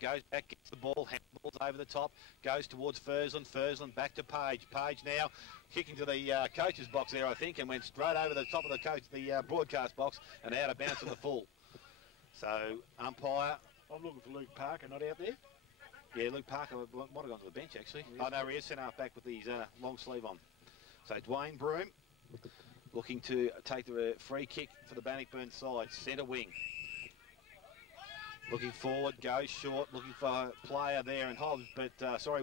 goes back, gets the ball, handballs over the top, goes towards Fursland, Fursland back to Page. Page now kicking to the coach's box there, I think, and went straight over the top of the broadcast box and out of bounds to the full. So, umpire. I'm looking for Luke Parker, not out there. Yeah, Luke Parker might have gone to the bench, actually. Oh, no, he is centre half back with his long sleeve on. So, Dwayne Broom looking to take the free kick for the Bannockburn side, centre wing. Looking forward, goes short, looking for a player there in Hobbs, but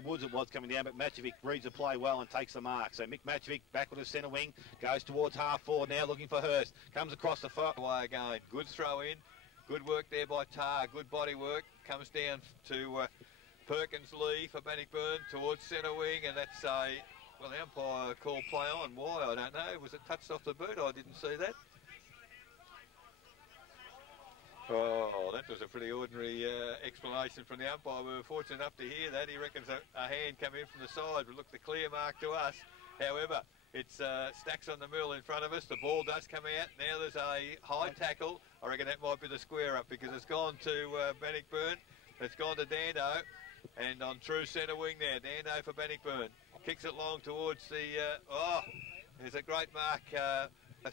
Woods it was coming down, but Matchovic reads the play well and takes the mark. So Mick Matchovic back with his centre wing, goes towards half forward now, looking for Hurst. Comes across the far way again. Good throw in, good work there by Tar, good body work. Comes down to Perkins Lee for Bannockburn towards centre wing, and that's a, well, the umpire called play on. Why, I don't know. Was it touched off the boot? I didn't see that. Oh, that was a pretty ordinary explanation from the umpire. We were fortunate enough to hear that. He reckons a hand came in from the side, but looked a clear mark to us. However, it's stacks on the middle in front of us. The ball does come out. Now there's a high tackle. I reckon that might be the square up because it's gone to Bannockburn. It's gone to Dando. And on true centre wing there, Dando for Bannockburn. Kicks it long towards the... there's a great mark.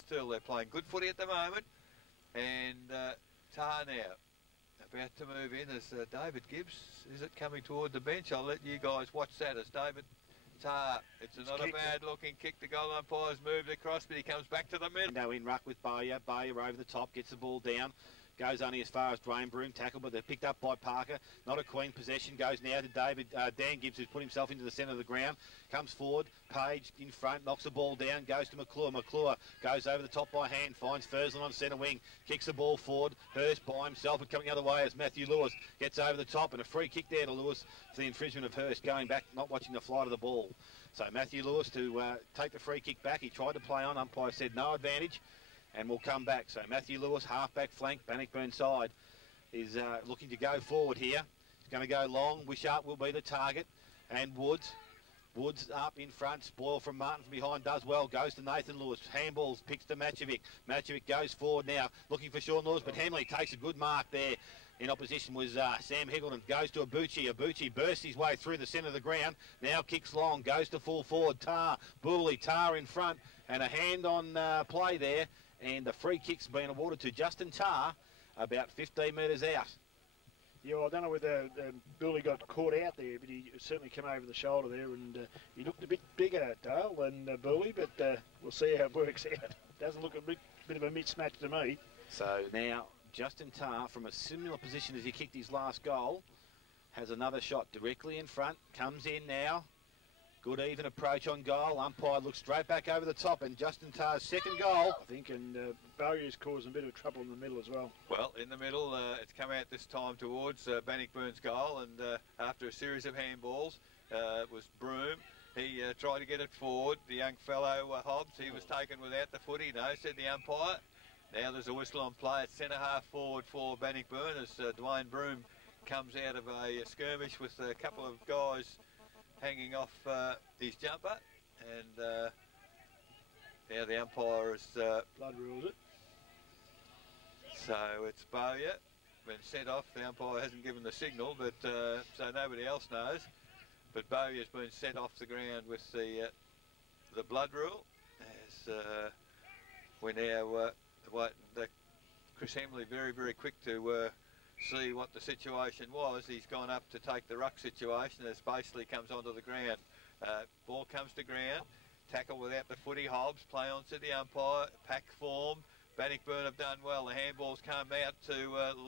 Still, they're playing good footy at the moment. And... Tar now, about to move in as David Gibbs. Is it coming toward the bench? I'll let you guys watch that as David Tar. It's not a bad looking kick. The goal umpire's moved across, but he comes back to the middle. Now in ruck with Bowyer. Bowyer over the top, gets the ball down. Goes only as far as Dwayne Broom, tackle, but they're picked up by Parker. Not a clean possession. Goes now to David. Dan Gibbs, who's put himself into the centre of the ground. Comes forward. Page in front, knocks the ball down. Goes to McClure. McClure goes over the top by hand. Finds Fursland on centre wing. Kicks the ball forward. Hurst by himself and coming the other way as Matthew Lewis gets over the top. And a free kick there to Lewis for the infringement of Hurst. Going back, not watching the flight of the ball. So Matthew Lewis to take the free kick back. He tried to play on. Umpire said no advantage. And we'll come back. So Matthew Lewis, half-back flank, Bannockburn side, is looking to go forward here. He's going to go long. Wishart will be the target. And Woods. Woods up in front. Spoil from Martin from behind. Does well. Goes to Nathan Lewis. Handballs. Picks to Matchovic. Matchovic goes forward now. Looking for Sean Lewis. But Hamley takes a good mark there. In opposition was Sam Higgleton. Goes to Abuchi. Abuchi bursts his way through the centre of the ground. Now kicks long. Goes to full forward. Tar. Bully. Tar in front. And a hand on play there. And the free kick's been awarded to Justin Tar about 15 metres out. Yeah, well, I don't know whether Bully got caught out there, but he certainly came over the shoulder there, and he looked a bit bigger, Dale, than Bully, but we'll see how it works out. Doesn't look a bit of a mismatch to me. So now Justin Tar, from a similar position as he kicked his last goal, has another shot directly in front, comes in now. Good even approach on goal. Umpire looks straight back over the top, and Justin Tar's second goal, I think, and Bowyer's causing a bit of trouble in the middle as well. Well, in the middle, it's come out this time towards Bannockburn's goal, and after a series of handballs, it was Broom. He tried to get it forward. The young fellow, Hobbs, he was taken without the footy. No, said the umpire. Now there's a whistle on play at centre half forward for Bannockburn as Dwayne Broom comes out of a skirmish with a couple of guys hanging off his jumper, and now the umpire has blood rules it. So it's Bowyer been sent off. The umpire hasn't given the signal, but so nobody else knows. But Bowyer's been sent off the ground with the blood rule. As we now Chris Hemley very quick to see what the situation was. He's gone up to take the ruck situation as basically comes onto the ground. Ball comes to ground, tackle without the footy. Hobbs play on to the umpire, pack form. Bannockburn have done well. The handballs come out to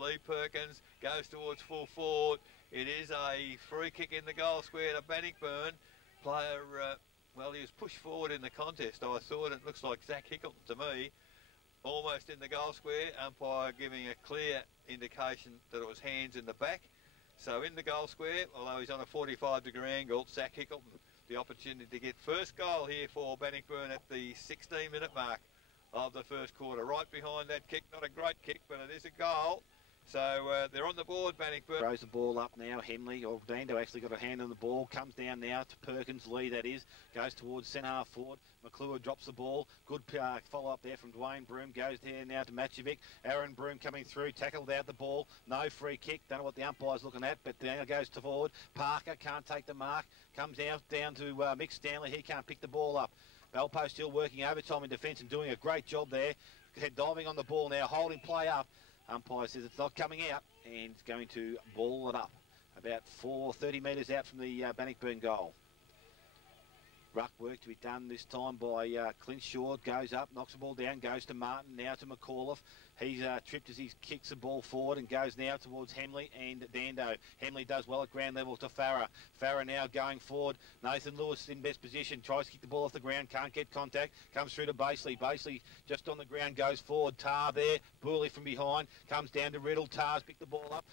Lee Perkins, goes towards full forward. It is a free kick in the goal square to Bannockburn. Player, well, he was pushed forward in the contest. I thought it looks like Zach Hickleton to me. Almost in the goal square, umpire giving a clear indication that it was hands in the back. So in the goal square, although he's on a 45-degree angle, Zach Hickleton, the opportunity to get first goal here for Bannockburn at the 16-minute mark of the first quarter. Right behind that kick, not a great kick, but it is a goal. So they're on the board, Bannockburn. Throws the ball up now, Henley, or Dando actually got a hand on the ball, comes down now to Perkins, Lee that is, goes towards centre half forward. McClure drops the ball, good follow-up there from Dwayne Broom, goes there now to Matchevic. Aaron Broom coming through, tackled out the ball, no free kick, don't know what the umpire's looking at, but now goes to forward. Parker can't take the mark, comes down to Mick Stanley, he can't pick the ball up. Belpo still working overtime in defence and doing a great job there, diving on the ball now, holding play up. Umpire says it's not coming out and it's going to ball it up about 30 metres out from the Bannockburn goal. Ruck work to be done this time by Clint Short, goes up, knocks the ball down, goes to Martin, now to McAuliffe. He's tripped as he kicks the ball forward and goes now towards Henley and Dando. Henley does well at ground level to Farah. Farah now going forward. Nathan Lewis in best position, tries to kick the ball off the ground, can't get contact, comes through to Baseley. Baseley just on the ground, goes forward. Tar there, Booley from behind, comes down to Riddle. Tar's picked the ball up.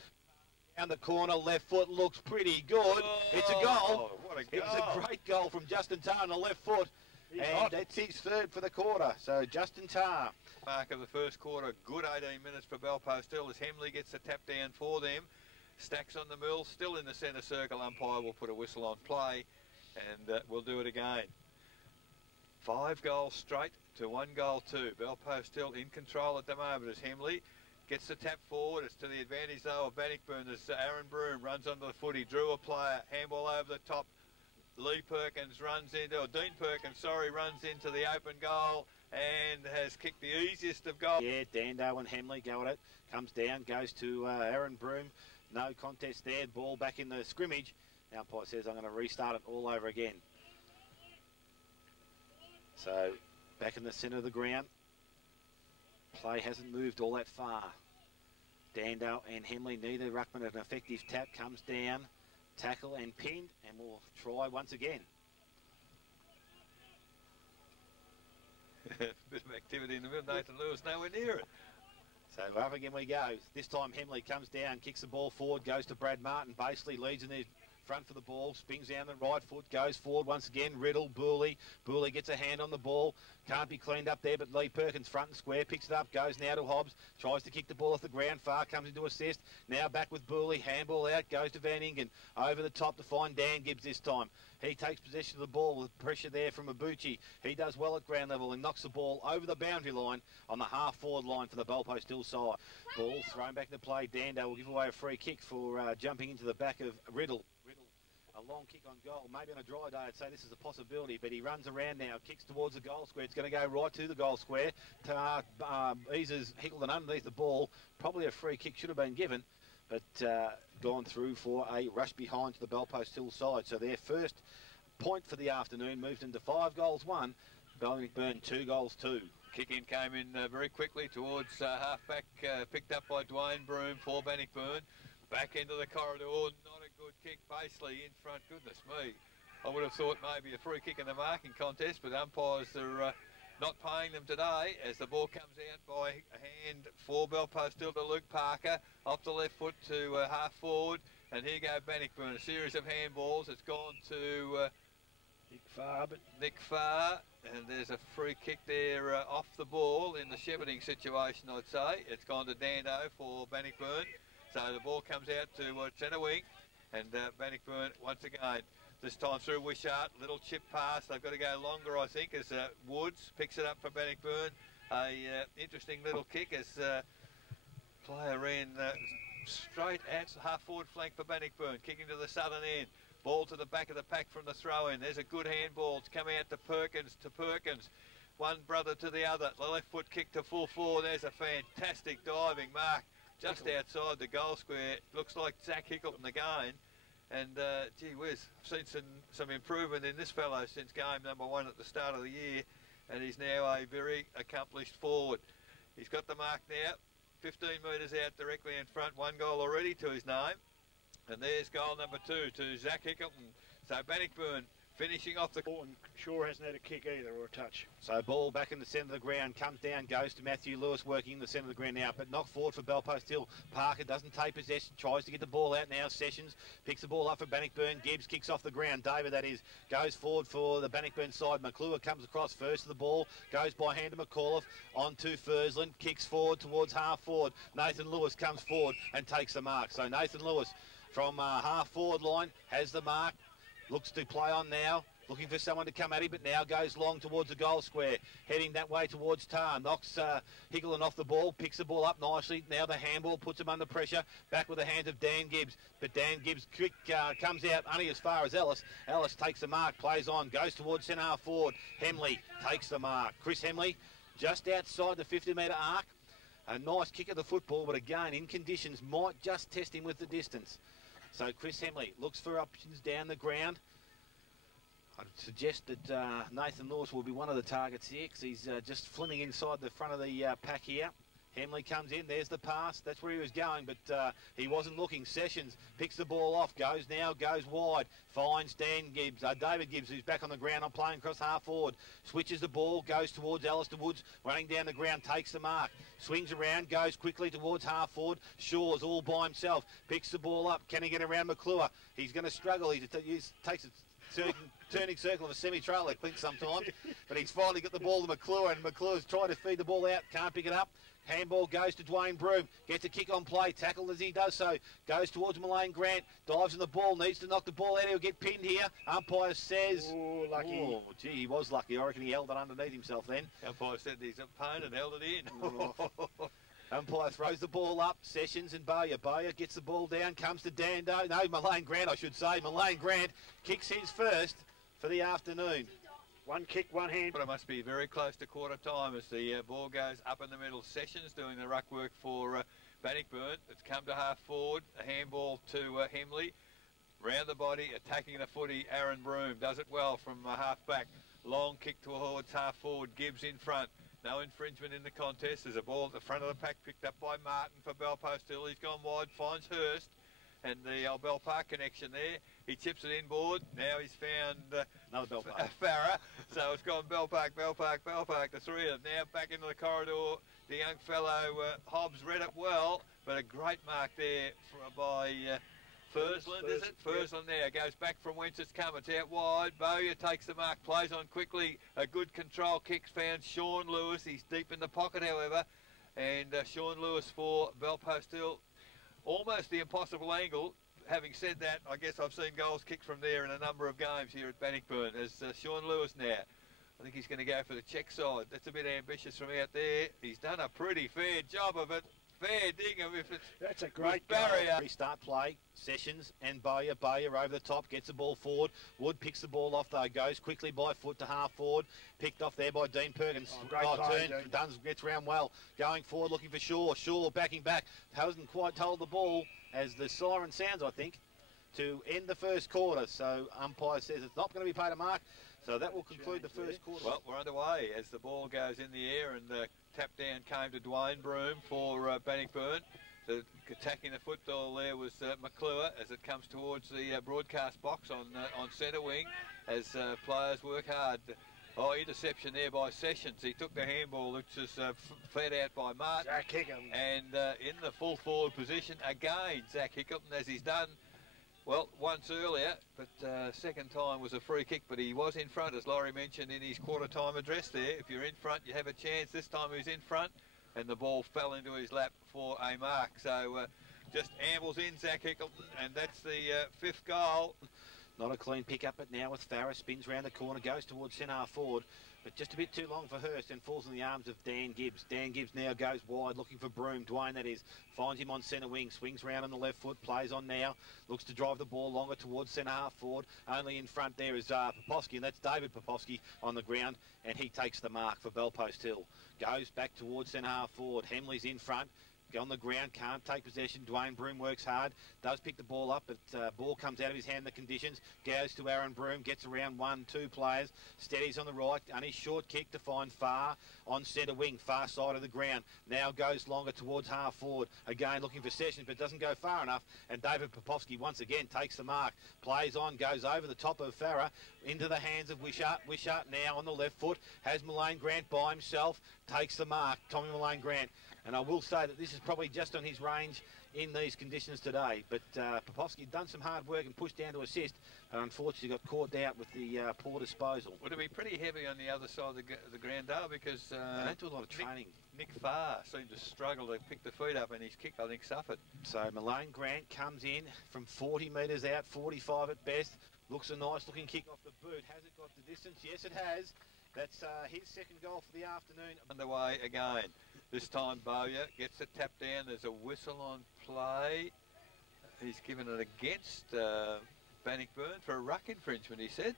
Down the corner, left foot, looks pretty good. Oh, it's a goal. What a goal. It's a great goal from Justin Tar on the left foot. And that's his third for the quarter. So Justin Tar. Mark of the first quarter, good 18 minutes for Belpo still as Hemley gets the tap down for them. Stacks on the mill, still in the centre circle. Umpire will put a whistle on play and we'll do it again. 5 goals straight to 1 goal 2. Belpo still in control at the moment as Hemley gets the tap forward. It's to the advantage though of Bannockburn as Aaron Broom runs onto the footy, drew a player, handball over the top. Lee Perkins runs into, or Dean Perkins, sorry, runs into the open goal and has kicked the easiest of goals. Yeah, Dando and Hemley go at it. Comes down, goes to Aaron Broom. No contest there. Ball back in the scrimmage. The umpire says I'm going to restart it all over again. So back in the centre of the ground. Play hasn't moved all that far. Dando and Henley, neither ruckman an effective tap, comes down, tackle and pinned, and we'll try once again. Bit of activity in the middle. Nathan Lewis nowhere near it. So up again we go. This time Hemley comes down, kicks the ball forward, goes to Brad Martin. Basically leads in the front for the ball, spins down the right foot, goes forward once again. Riddle, Booley. Booley gets a hand on the ball. Can't be cleaned up there, but Lee Perkins front and square, picks it up, goes now to Hobbs, tries to kick the ball off the ground, far comes into assist. Now back with Booley, handball out, goes to Van Ingen. Over the top to find Dan Gibbs this time. He takes possession of the ball with pressure there from Abuchi. He does well at ground level and knocks the ball over the boundary line on the half-forward line for the Belpo still side. Ball thrown back into play. Dando will give away a free kick for jumping into the back of Riddle. A long kick on goal. Maybe on a dry day I'd say this is a possibility, but he runs around now, kicks towards the goal square. It's going to go right to the goal square. Easer's Hickleton underneath the ball. Probably a free kick should have been given, but gone through for a rush behind to the Belpo still side. So their first point for the afternoon moved into 5 goals 1. Bannockburn 2 goals 2. Kick in came in very quickly towards half-back, picked up by Dwayne Broom for Bannockburn. Back into the corridor, not a good kick. Basely in front, goodness me. I would have thought maybe a free kick in the marking contest, but umpires are not paying them today as the ball comes out by a hand for Belpo still to Luke Parker. Off the left foot to half forward, and here go Bannockburn. A series of handballs. It's gone to Nick Farr, and there's a free kick there off the ball in the shepherding situation, I'd say. It's gone to Dando for Bannockburn. So the ball comes out to centre wing, and Bannockburn once again, this time through Wishart, little chip pass. They've got to go longer, I think, as Woods picks it up for Bannockburn. A interesting little kick as player ran straight at half-forward flank for Bannockburn, kicking to the southern end. Ball to the back of the pack from the throw-in. There's a good handball. It's coming out to Perkins. One brother to the other. The left foot kick to full forward. There's a fantastic diving mark just outside the goal square. Looks like Zach Hickleton again. And gee whiz, I've seen some improvement in this fellow since game number 1 at the start of the year, and he's now a very accomplished forward. He's got the mark now, 15 metres out directly in front, 1 goal already to his name. And there's goal number 2 to Zach Hickleton. So Bannockburn finishing off the... And Shaw hasn't had a kick either or a touch. So ball back in the centre of the ground, comes down, goes to Matthew Lewis, working in the centre of the ground now, but knocked forward for Belpost Hill. Parker doesn't take possession, tries to get the ball out now. Sessions picks the ball up for Bannockburn. Gibbs kicks off the ground. David, that is, goes forward for the Bannockburn side. McClure comes across first to the ball, goes by hand to McAuliffe, on to Fursland, kicks forward towards half forward. Nathan Lewis comes forward and takes the mark. So Nathan Lewis from half forward line has the mark, looks to play on now. Looking for someone to come at him, but now goes long towards the goal square. Heading that way towards Tar. Knocks Higglin off the ball, picks the ball up nicely. Now the handball puts him under pressure. Back with the hands of Dan Gibbs. But Dan Gibbs quick comes out only as far as Ellis. Ellis takes the mark, plays on, goes towards centre half forward. Hemley takes the mark. Chris Hemley just outside the 50-metre arc. A nice kick of the football, but again, in conditions, might just test him with the distance. So Chris Hemley looks for options down the ground. I'd suggest that Nathan Lewis will be one of the targets here because he's just flimming inside the front of the pack here. Hemley comes in, there's the pass, that's where he was going, but he wasn't looking. Sessions picks the ball off, goes wide, finds David Gibbs, who's back on the ground, playing across half forward, switches the ball, goes towards Alistair Woods, running down the ground, takes the mark, swings around, goes quickly towards half forward. Shaw's all by himself, picks the ball up, can he get around McClure? He's going to struggle, he takes a turning circle of a semi-trailer, I think, sometimes. But he's finally got the ball to McClure, and McClure's trying to feed the ball out, can't pick it up. Handball goes to Dwayne Broom, gets a kick on play, tackled as he does so, goes towards Mullane Grant, dives on the ball, needs to knock the ball out, he'll get pinned here. Umpire says... Oh, lucky. Oh, gee, he was lucky. I reckon he held it underneath himself then. Umpire said his opponent held it in. Umpire throws the ball up, Sessions and Bowyer. Bowyer gets the ball down, comes to Dando. No, Mullane Grant, I should say. Mullane Grant kicks his first for the afternoon. One kick, one hand. But it must be very close to quarter time as the ball goes up in the middle. Sessions doing the ruck work for Bannockburn. It's come to half forward. A handball to Hemley. Round the body, attacking the footy. Aaron Broom does it well from half back. Long kick towards half forward. Gibbs in front. No infringement in the contest. There's a ball at the front of the pack picked up by Martin for Belpost Hill. He's gone wide, finds Hurst. And the old Bell Park connection there. He chips it inboard. Now he's found another Bell Park. Farah. So it's gone Bell Park, Bell Park, Bell Park. The three of them now back into the corridor. The young fellow Hobbs read it well, but a great mark there by Fursland, is it? Fursland there. Goes back from whence it's come. It's out wide. Bowyer takes the mark, plays on quickly. A good control kick found Sean Lewis. He's deep in the pocket, however. And Sean Lewis for Belpost Hill. Almost the impossible angle. Having said that, I guess I've seen goals kicked from there in a number of games here at Bannockburn. There's Sean Lewis now. I think he's going to go for the check side. That's a bit ambitious from out there. He's done a pretty fair job of it. Fair dinkum if it's... That's a great barrier. Restart play. Sessions and Bowyer. Bowyer over the top, gets the ball forward. Wood picks the ball off though, goes quickly by foot to half forward. Picked off there by Dean Perkins. Duns gets round well. Going forward looking for Shaw. Shaw backing back. Hasn't quite told the ball as the siren sounds, I think, to end the first quarter. So umpire says it's not going to be paid a mark. So that will conclude the first quarter. Well, we're underway as the ball goes in the air, and the tap down came to Dwayne Broom for Bannockburn. The attacking the football there was McClure as it comes towards the broadcast box on centre wing as players work hard. Oh, interception there by Sessions. He took the handball, which was fed out by Martin. Zach Hickam. And in the full forward position again, Zach Hickam, as he's done, well, once earlier, but second time was a free kick, but he was in front, as Laurie mentioned in his quarter-time address there. If you're in front, you have a chance. This time he was in front, and the ball fell into his lap for a mark. So just ambles in, Zach Hickam, and that's the fifth goal. Not a clean pick up, but now with Farah, spins round the corner, goes towards centre half forward, but just a bit too long for Hurst and falls in the arms of Dan Gibbs. Dan Gibbs now goes wide, looking for Broom. Dwayne, that is, finds him on centre wing, swings round on the left foot, plays on now, looks to drive the ball longer towards centre half forward. Only in front there is Popovsky, and that's David Popovsky on the ground, and he takes the mark for Belpost Hill. Goes back towards centre half forward. Hemley's in front. on the ground, can't take possession. Dwayne Broom works hard, does pick the ball up, but ball comes out of his hand in the conditions, goes to Aaron Broom, gets around 1-2 players, steadies on the right, only short kick to find Far on centre wing, far side of the ground. Now goes longer towards half forward, again looking for Sessions, but doesn't go far enough, and David Popovsky once again takes the mark, plays on, goes over the top of Farah, into the hands of Wishart. Wishart now on the left foot, has Mullane Grant by himself, takes the mark, Tommy Mullane Grant. And I will say that this is probably just on his range in these conditions today. But Popovsky had done some hard work and pushed down to assist, and unfortunately got caught out with the poor disposal. Would it be pretty heavy on the other side of the ground, Dale, because they don't do a lot of training. Nick Farr seemed to struggle to pick the feet up, and his kick, I think, suffered. So Mullane Grant comes in from 40 metres out, 45 at best. Looks a nice looking kick off the boot. Has it got the distance? Yes, it has. That's his second goal for the afternoon. Underway again. This time Bowyer gets the tap down. There's a whistle on play. He's given it against Bannockburn for a ruck infringement, he said.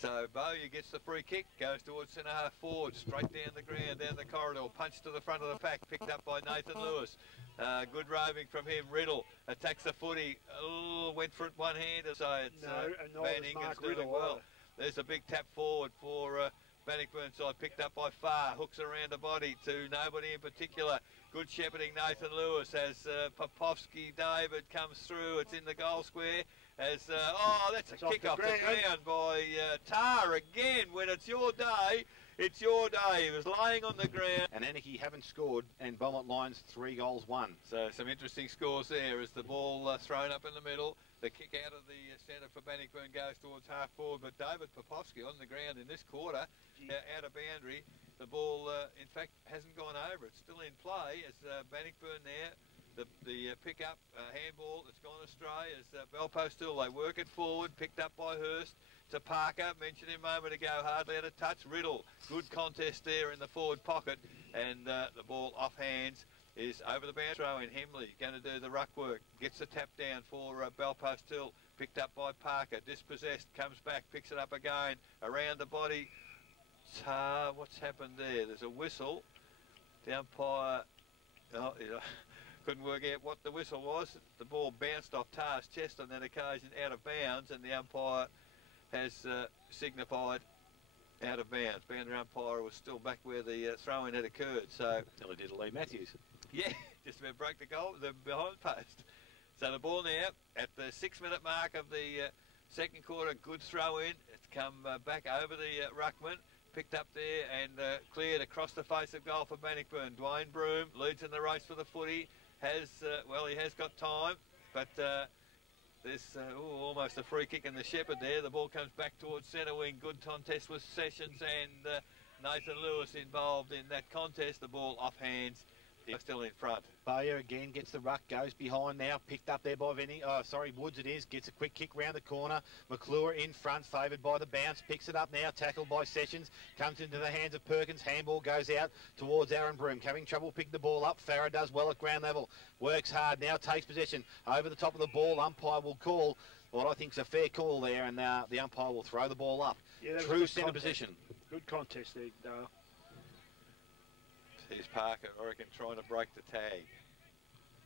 So Bowyer gets the free kick, goes towards centre half forward, straight down the ground, down the corridor, punch to the front of the pack, picked up by Nathan Lewis. Good roving from him. Riddle attacks the footy. Oh, went for it one-handed. So it's Van Ingen's doing well. There's a big tap forward for Bannockburn side, picked up by Far, hooks around the body to nobody in particular. Good shepherding Nathan Lewis as Popovsky David comes through. It's in the goal square as that's a kick off the ground by Tar again. When it's your day, it's your day. He was laying on the ground. And Anarchy haven't scored, and Beaumont Lions 3 goals won. So some interesting scores there as the ball thrown up in the middle. The kick out of the centre for Bannockburn goes towards half forward, but David Popovsky on the ground in this quarter, out of boundary. The ball, in fact, hasn't gone over. It's still in play as Bannockburn there. The pick-up handball that's gone astray as Belpost still, they work it forward, picked up by Hurst to Parker, mentioned him a moment ago, hardly out of touch. Riddle, good contest there in the forward pocket, and the ball off hands is over the boundary. Throw in Hemley, going to do the ruck work, gets the tap down for Belpost still, picked up by Parker, dispossessed, comes back, picks it up again, around the body. What's happened there? There's a whistle. The umpire couldn't work out what the whistle was. The ball bounced off Tar's chest on that occasion out of bounds, and the umpire has signified out of bounds. Boundary umpire was still back where the throw-in had occurred. So nearly did Lee Matthews. Yeah, just about broke the goal, the behind post. So the ball now at the 6-minute mark of the second quarter. Good throw-in. It's come back over the ruckman. Picked up there and cleared across the face of goal for Bannockburn. Dwayne Broom leads in the race for the footy. He has got time, but there's almost a free kick in the shepherd there. The ball comes back towards centre wing. Good contest with Sessions and Nathan Lewis involved in that contest. The ball off hands. He's still in front. Bowyer again gets the ruck, goes behind now, picked up there by Woods it is, gets a quick kick round the corner. McClure in front, favoured by the bounce, picks it up now, tackled by Sessions, comes into the hands of Perkins, handball goes out towards Aaron Broom, having trouble picking the ball up. Farah does well at ground level, works hard, now takes possession, over the top of the ball. Umpire will call what I think is a fair call there, and the umpire will throw the ball up. Yeah, true centre position. Good contest there, Dale. Here's Parker, I reckon, trying to break the tag.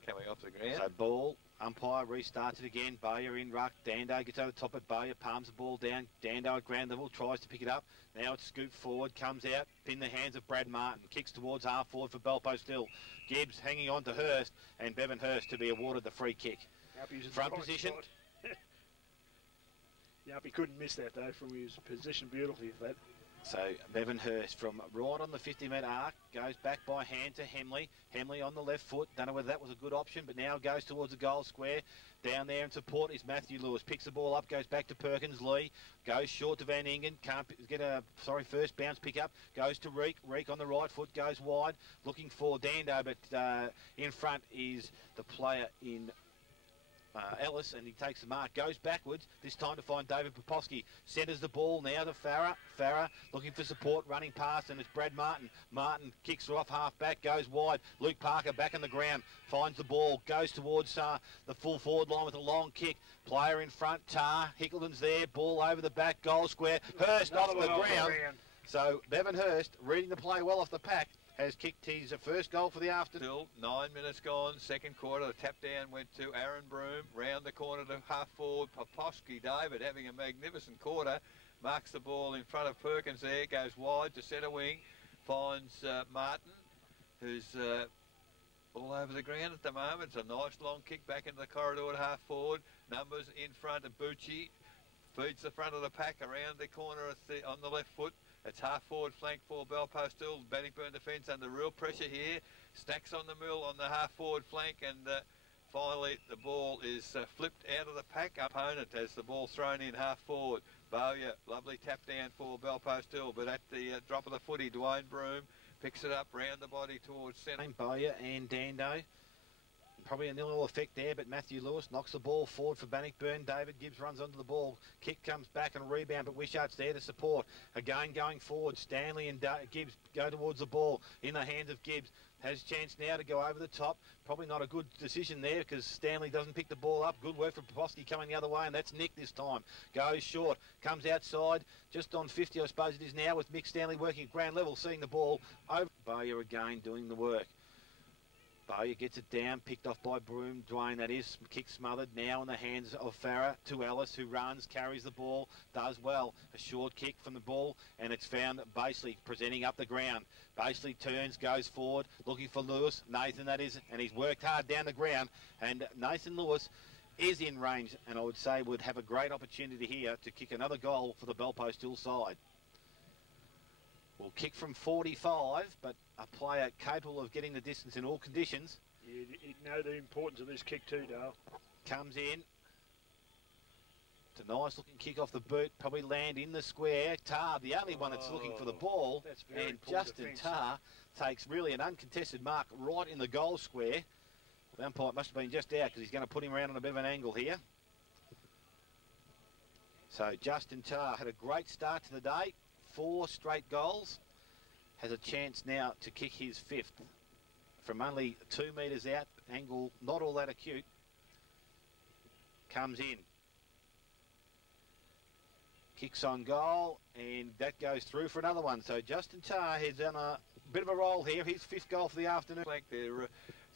Coming off the ground. So ball, umpire restarts it again. Bowyer in ruck. Dando gets over the top of Bowyer, palms the ball down. Dando at ground level, tries to pick it up. Now it's scooped forward, comes out, in the hands of Brad Martin. Kicks towards half forward for Belpost still. Gibbs hanging on to Hurst, and Bevan Hurst to be awarded the free kick. Front position. Yep, he couldn't miss that though from his position beautifully for that. So Bevan Hurst from right on the 50-metre arc goes back by hand to Hemley. Hemley on the left foot. Don't know whether that was a good option, but now goes towards the goal square. Down there in support is Matthew Lewis. Picks the ball up, goes back to Perkins. Lee goes short to Van Ingen. Can't get first bounce pick up. Goes to Reek. Reek on the right foot goes wide, looking for Dando, but in front is the player in Ellis, and he takes the mark, goes backwards, this time to find David Popovsky, centres the ball now to Farah. Farah looking for support, running past, and it's Brad Martin. Martin kicks her off half back, goes wide. Luke Parker back on the ground, finds the ball, goes towards the full forward line with a long kick. Player in front, Tar, Hickleton's there, ball over the back, goal square. Hurst off the ground. So Bevan Hurst, reading the play well off the pack, has kicked his first goal for the afternoon. Still 9 minutes gone, second quarter. The tap down went to Aaron Broom, round the corner to half forward. Popovsky David having a magnificent quarter. Marks the ball in front of Perkins there, goes wide to centre wing, finds Martin, who's all over the ground at the moment. It's a nice long kick back into the corridor to half forward. Numbers in front of Bucci, feeds the front of the pack around the corner on the left foot. It's half forward flank for Belpost still. Bannockburn defence under real pressure here. Stacks on the mill on the half forward flank, and finally the ball is flipped out of the pack. Opponent as the ball thrown in half forward. Bowyer, lovely tap down for Belpost Hill, but at the drop of the footy, Dwayne Broom picks it up round the body towards centre. Bowyer and Dando. Probably a 0 effect there, but Matthew Lewis knocks the ball forward for Bannockburn. David Gibbs runs onto the ball. Kick comes back and rebound, but Wishart's there to support. Again going forward, Stanley and Gibbs go towards the ball in the hands of Gibbs. Has a chance now to go over the top. Probably not a good decision there because Stanley doesn't pick the ball up. Good work from Popovsky coming the other way, and that's Nick this time. Goes short, comes outside, just on 50 I suppose it is now, with Mick Stanley working at ground level, seeing the ball over. Bowyer again doing the work. Bowyer gets it down, picked off by Broom. Dwayne, that is, kick smothered now in the hands of Farah to Ellis, who runs, carries the ball, does well. A short kick from the ball, and it's found Baseley presenting up the ground. Baseley turns, goes forward, looking for Lewis, Nathan that is, and he's worked hard down the ground. And Nathan Lewis is in range, and I would say would have a great opportunity here to kick another goal for the Belpost Hill side. Will kick from 45, but a player capable of getting the distance in all conditions. You know the importance of this kick too, Dale. Comes in. It's a nice looking kick off the boot. Probably land in the square. Tar, the only one that's looking for the ball. That's very and Justin defense. Tar takes really an uncontested mark right in the goal square. The umpire must have been just out because he's going to put him around on a bit of an angle here. So Justin Tar had a great start to the day. 4 straight goals. Has a chance now to kick his 5th from only 2 metres out, angle not all that acute. Comes in, kicks on goal, and that goes through for another one. So Justin Tar has on a bit of a roll here. His 5th goal for the afternoon. They're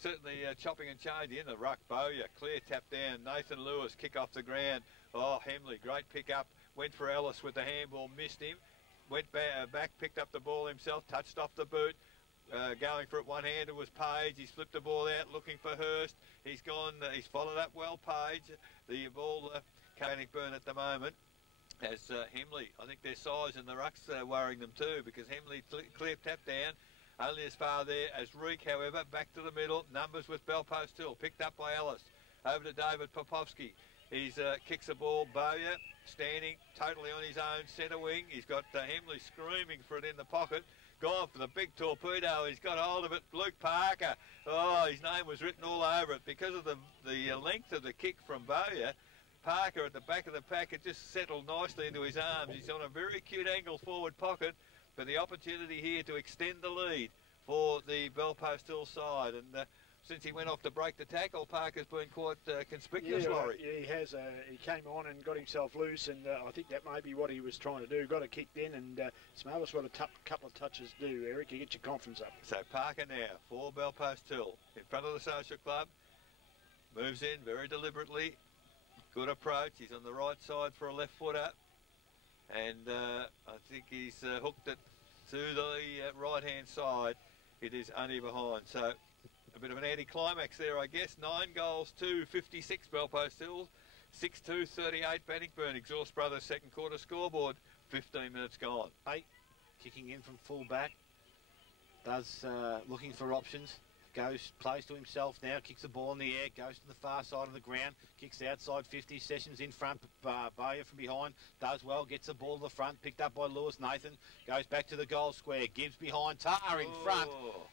certainly chopping and changing in the ruck. Bowyer, clear tap down. Nathan Lewis, kick off the ground. Oh, Hemley, great pick up. Went for Ellis with the handball, missed him. Went back, picked up the ball himself, touched off the boot. Going for it one-handed was Page. He's flipped the ball out, looking for Hurst. He's gone. He's followed up well, Page. The ball, Bannockburn at the moment, as Hemley. I think their size in the ruck's worrying them too, because Hemley clear tap down. Only as far there as Reek, however, back to the middle. Numbers with Belpost Hill, picked up by Ellis. Over to David Popovsky. He's kicks the ball. Bowyer standing totally on his own centre wing. He's got Hemley screaming for it in the pocket. Gone for the big torpedo. He's got hold of it. Luke Parker. Oh, his name was written all over it because of the length of the kick from Bowyer. Parker at the back of the pack, it just settled nicely into his arms. He's on a very acute angle forward pocket, but the opportunity here to extend the lead for the Belpost Hill side. And since he went off to break the tackle, Parker's been quite conspicuous, Laurie. Yeah, he has. He came on and got himself loose, and I think that may be what he was trying to do. Got it kicked in, and Smartest what a couple of touches do, Eric. You get your confidence up. So Parker now for Belpost Hill in front of the social club. Moves in very deliberately. Good approach. He's on the right side for a left footer, and I think he's hooked it to the right-hand side. It is only behind. So a bit of an anti-climax there, I guess. 9 goals to 56 Belpost Hill. 6-2, 38 Bannockburn. Exhaust Brothers second quarter scoreboard. 15 minutes gone. 8 kicking in from full back. Does looking for options. Plays to himself now, kicks the ball in the air, goes to the far side of the ground, kicks outside 50, Sessions in front, Bowyer from behind, does well, gets the ball to the front, picked up by Lewis Nathan, goes back to the goal square, Gibbs behind, Tar in front,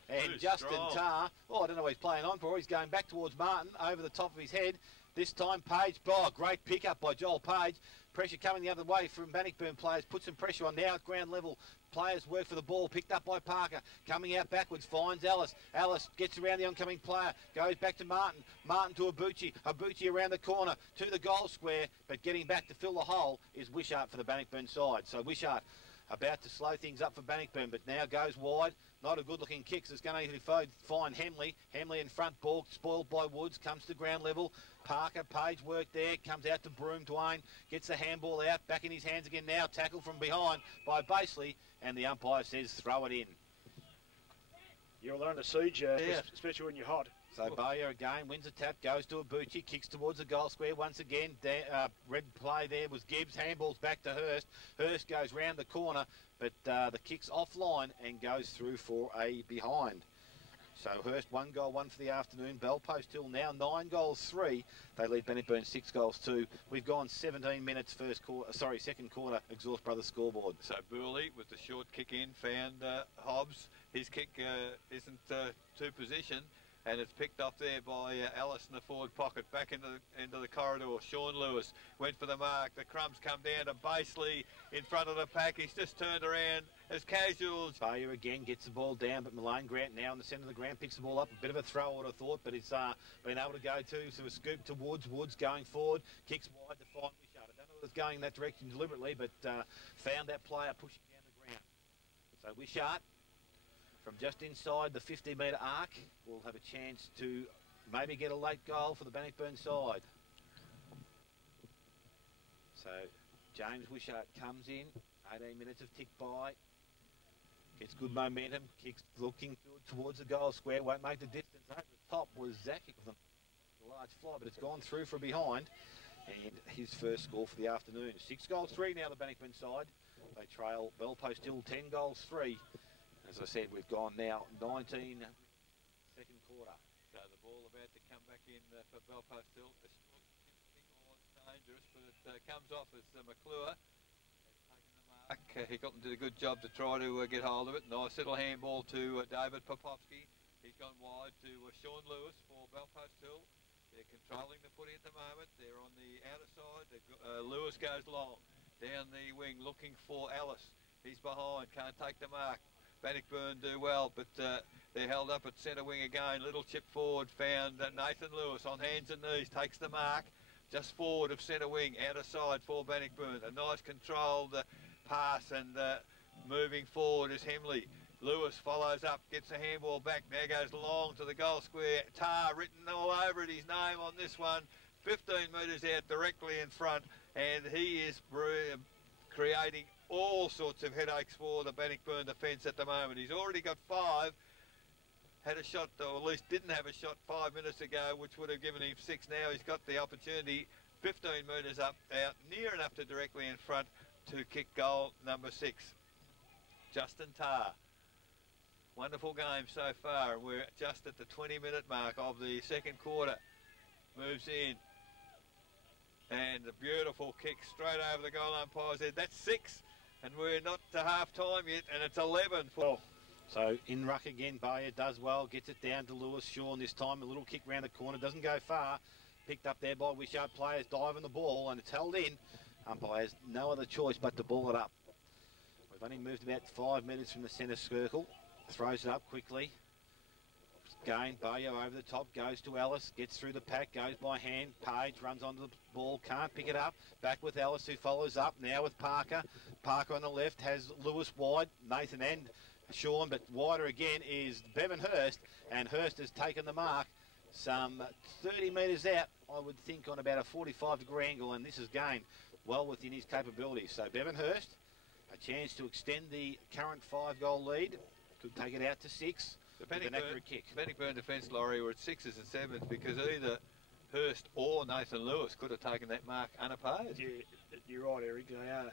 and Justin strong. Tar, I don't know what he's playing on for, he's going back towards Martin, over the top of his head, this time Page, great pick up by Joel Page, pressure coming the other way from Bannockburn players, put some pressure on now at ground level. Players work for the ball, picked up by Parker, coming out backwards, finds Ellis. Ellis gets around the oncoming player, goes back to Martin. Martin to Abucci around the corner to the goal square, but getting back to fill the hole is Wishart for the Bannockburn side. So Wishart about to slow things up for Bannockburn, but now goes wide. Not a good-looking kick, so it's going to find Hemley. Hemley in front, ball spoiled by Woods, comes to ground level. Parker, Page work there, comes out to Broome. Dwayne gets the handball out, back in his hands again now. Tackle from behind by Baseley, and the umpire says throw it in. You'll learn to siege, especially when you're hot. So Bowyer again wins a tap, goes to Abuchi, kicks towards the goal square once again. Red play there was Gibbs, handballs back to Hurst. Hurst goes round the corner, but the kick's offline and goes through for a behind. So Hurst 1 goal, 1 for the afternoon. Bellpost Hill now 9 goals, 3. They lead Bannockburn 6 goals, 2. We've gone 17 minutes second quarter, Exhaust Brothers scoreboard. So Burley with the short kick in found Hobbs. His kick isn't to position, and it's picked up there by Ellis in the forward pocket, back into the corridor. Sean Lewis went for the mark. The crumbs come down to Baseley in front of the pack. He's just turned around as casuals. Bowyer again gets the ball down, but Malone Grant now in the centre of the ground picks the ball up. A bit of a throw, I would have thought, but it's been able to go to. So a scoop to Woods. Woods going forward, kicks wide to find Wishart. I don't know if it was going in that direction deliberately, but found that player pushing down the ground. So Wishart, from just inside the 50-metre arc, will have a chance to maybe get a late goal for the Bannockburn side. So James Wishart comes in, 18 minutes have ticked by, gets good momentum, kicks looking good towards the goal square, won't make the distance. Over the top was Zakic with a large fly, but it's gone through from behind, and his first score for the afternoon. 6 goals, 3 now the Bannockburn side. They trail Bellpost Hill 10 goals, 3. As I said, we've gone now 19 second quarter. So the ball about to come back in for Bellpost Hill. It's dangerous, but it comes off as McClure has taken the mark. Hickelton did a good job to try to get hold of it. Nice little handball to David Popovsky. He's gone wide to Sean Lewis for Bellpost Hill. They're controlling the footy at the moment. They're on the outer side. Lewis goes long down the wing looking for Ellis. He's behind, can't take the mark. Bannockburn do well, but they're held up at centre wing again. Little chip forward, found Nathan Lewis on hands and knees, takes the mark just forward of centre wing, outer side for Bannockburn. A nice controlled pass, and moving forward is Hemley. Lewis follows up, gets the handball back, now goes long to the goal square. Tar written all over it, his name on this one. 15 metres out directly in front, and he is creating all sorts of headaches for the Bannockburn defence at the moment. He's already got 5, had a shot, or at least didn't have a shot 5 minutes ago, which would have given him 6 now. He's got the opportunity, 15 metres up, out, near enough to directly in front to kick goal number 6. Justin Tar. Wonderful game so far, and we're just at the 20-minute mark of the second quarter. Moves in. And a beautiful kick straight over the goal umpire's head. That's 6. And we're not to half-time yet, and it's 11. So in ruck again, Bowyer does well, gets it down to Lewis. Sean this time, a little kick round the corner, doesn't go far. Picked up there by Wishart, players diving the ball, and it's held in. Umpire has no other choice but to ball it up. We've only moved about 5 metres from the centre circle. Throws it up quickly. Again, Bowyer over the top, goes to Ellis, gets through the pack, goes by hand. Page runs onto the ball, can't pick it up. Back with Ellis, who follows up, now with Parker. Parker on the left has Lewis wide, Nathan and Sean, but wider again is Bevan Hurst, and Hurst has taken the mark some 30 metres out, I would think, on about a 45-degree angle, and this is gained well within his capabilities. So Bevan Hurst, a chance to extend the current 5-goal lead, could take it out to 6. The Bannockburn defence, Laurie, were at 6s and 7s because either Hurst or Nathan Lewis could have taken that mark unopposed. Yeah, you're right, Eric, they are.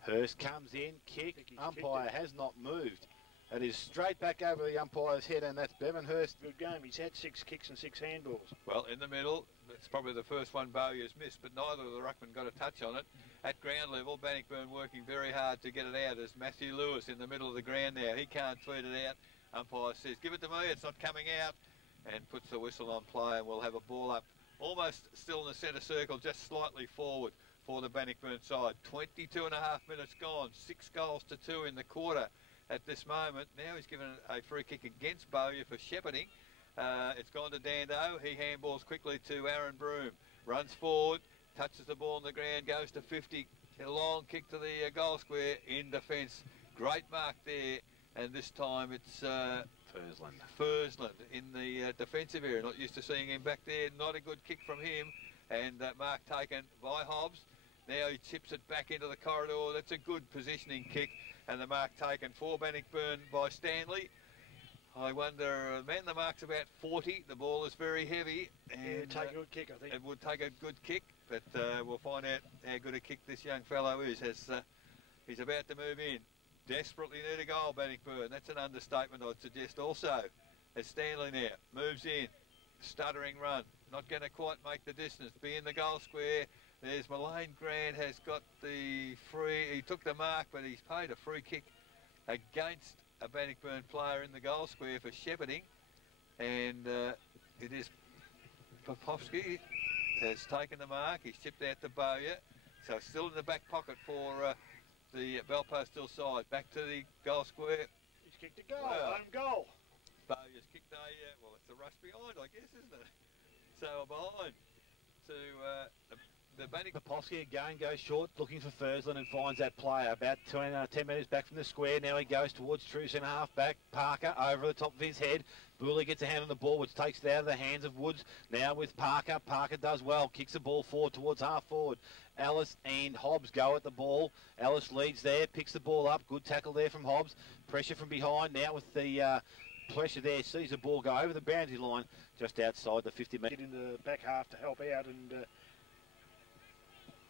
Hurst comes in, kick, umpire has not moved. It is straight back over the umpire's head, and that's Bevan Hurst. Good game, he's had 6 kicks and 6 handballs. Well, in the middle, it's probably the first one Bowyer's missed, but neither of the ruckmen got a touch on it. At ground level, Bannockburn working very hard to get it out as Matthew Lewis in the middle of the ground now. He can't feed it out. Umpire says, give it to me, it's not coming out, and puts the whistle on play, and we'll have a ball up almost still in the centre circle, just slightly forward for the Bannockburn side. 22 and a half minutes gone, 6 goals to 2 in the quarter at this moment. Now he's given a free kick against Bowyer for shepherding. It's gone to Dando. He handballs quickly to Aaron Broome. Runs forward, touches the ball on the ground, goes to 50, a long kick to the goal square in defence. Great mark there, and this time it's Fursland in the defensive area. Not used to seeing him back there. Not a good kick from him, and mark taken by Hobbs. Now he chips it back into the corridor. That's a good positioning kick, and the mark taken for Bannockburn by Stanley. I wonder, man, the mark's about 40. The ball is very heavy. And yeah, take a good kick, I think. It would take a good kick, but we'll find out how good a kick this young fellow is as he's about to move in. Desperately need a goal, Bannockburn. That's an understatement, I'd suggest also. As Stanley now moves in, stuttering run, not going to quite make the distance. Be in the goal square. There's Mullane Grant has got the free. He took the mark, but he's paid a free kick against a Bannockburn player in the goal square for shepherding, and it is Popovsky has taken the mark. He's chipped out to Bowyer, so still in the back pocket for the Belpostill side. Back to the goal square. He's kicked a goal, home goal. Bowyer's kicked a, well, it's a rush behind, I guess, isn't it? So behind to the Popovsky again goes short, looking for Fursland and finds that player about 10 metres back from the square. Now he goes towards true centre half back. Parker over the top of his head. Booley gets a hand on the ball, which takes it out of the hands of Woods. Now with Parker. Parker does well, kicks the ball forward towards half forward. Ellis and Hobbs go at the ball. Ellis leads there, picks the ball up. Good tackle there from Hobbs. Pressure from behind now with the pressure there. Sees the ball go over the boundary line just outside the 50 metre. Get in the back half to help out, and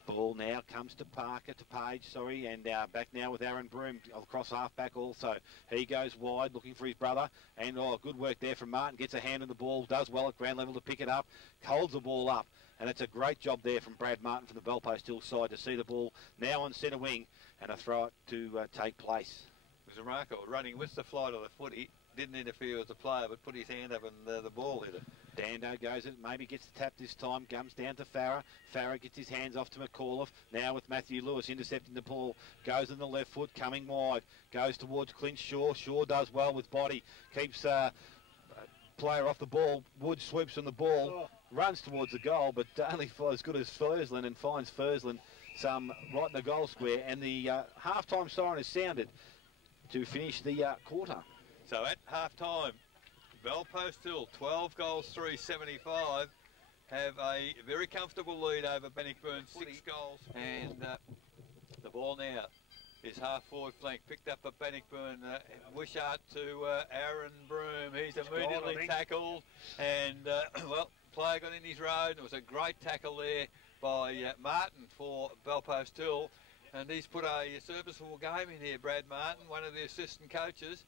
ball now comes to Parker, to Page, sorry, and back now with Aaron Broom across half-back also. He goes wide looking for his brother, and good work there from Martin. Gets a hand on the ball, does well at ground level to pick it up, holds the ball up, and it's a great job there from Brad Martin from the Belpostill side to see the ball now on centre wing and a throw it to take place. It was a remarkable running with the flight of the footy. Didn't interfere with the player, but put his hand up and the ball hit it. Dando goes it, maybe gets the tap this time, comes down to Farah. Farah gets his hands off to McAuliffe. Now with Matthew Lewis intercepting the ball, goes on the left foot, coming wide, goes towards Clint Shaw. Shaw does well with body, keeps player off the ball. Wood swoops on the ball, runs towards the goal, but only for as good as Fursland, and finds Fursland right in the goal square. And the half-time siren is sounded to finish the quarter. So at half-time, Belpostill 12 goals 375 have a very comfortable lead over Bannockburn, 6 goals, and the ball now is half forward flank picked up by Bannockburn. Wishart to Aaron Broom. He's immediately tackled, and well, player got in his road. It was a great tackle there by Martin for Belpostill, and he's put a serviceable game in here. Brad Martin, one of the assistant coaches.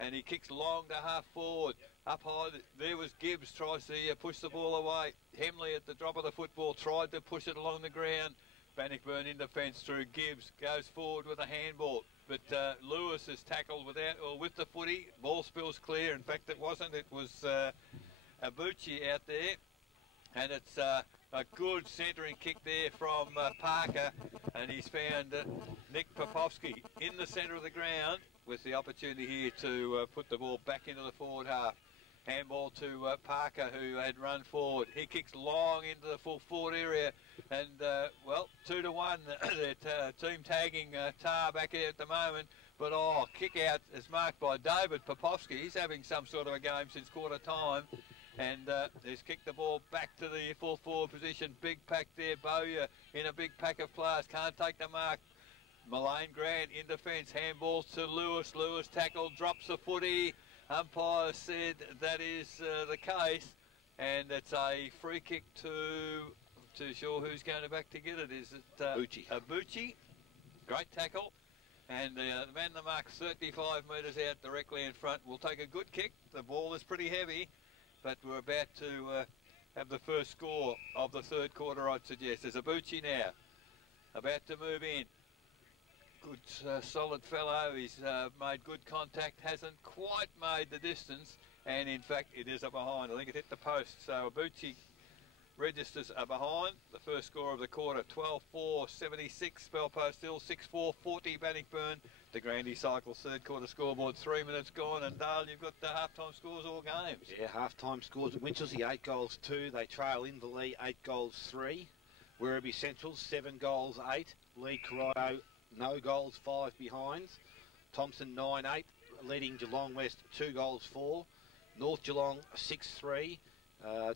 And he kicks long to half forward. Up high, there was Gibbs, tries to push the ball away. Hemley at the drop of the football tried to push it along the ground. Bannockburn in defence through Gibbs, goes forward with a handball. But Lewis is tackled with the footy. Ball spills clear. In fact, it wasn't. It was Abuchi out there. And it's a good centering kick there from Parker. And he's found Nick Popovsky in the centre of the ground, with the opportunity here to put the ball back into the forward half. Handball to Parker, who had run forward. He kicks long into the full forward area, and well, 2-1. They're team tagging Tar back here at the moment, but kick out is marked by David Popovsky. He's having some sort of a game since quarter time, and he's kicked the ball back to the full forward position. Big pack there, Bowyer in a big pack of players, can't take the mark. Mullane Grant in defence, handballs to Lewis. Lewis tackled, drops the footy. Umpire said that is the case, and it's a free kick to sure who's going to back to get it. Is it Abuchi? Great tackle, and the man in the mark 35 metres out directly in front will take a good kick. The ball is pretty heavy, but we're about to have the first score of the third quarter, I'd suggest. There's Abuchi now, about to move in. Good solid fellow, he's made good contact, hasn't quite made the distance, and in fact it is a behind. I think it hit the post, so Abuchi registers a behind. The first score of the quarter, 12-4, 76 Belpostill, 6-4, 40 Bannockburn. The Grandy Cycles third quarter scoreboard, 3 minutes gone, and Dale, you've got the half-time scores all games. Yeah, half-time scores at Winchelsea, 8 goals 2. They trail in the lead, 8 goals 3. Werribee Central 7 goals 8. Lead Corrado no goals 5 behinds. Thompson 9-8, leading Geelong West 2 goals 4. North Geelong 6-3.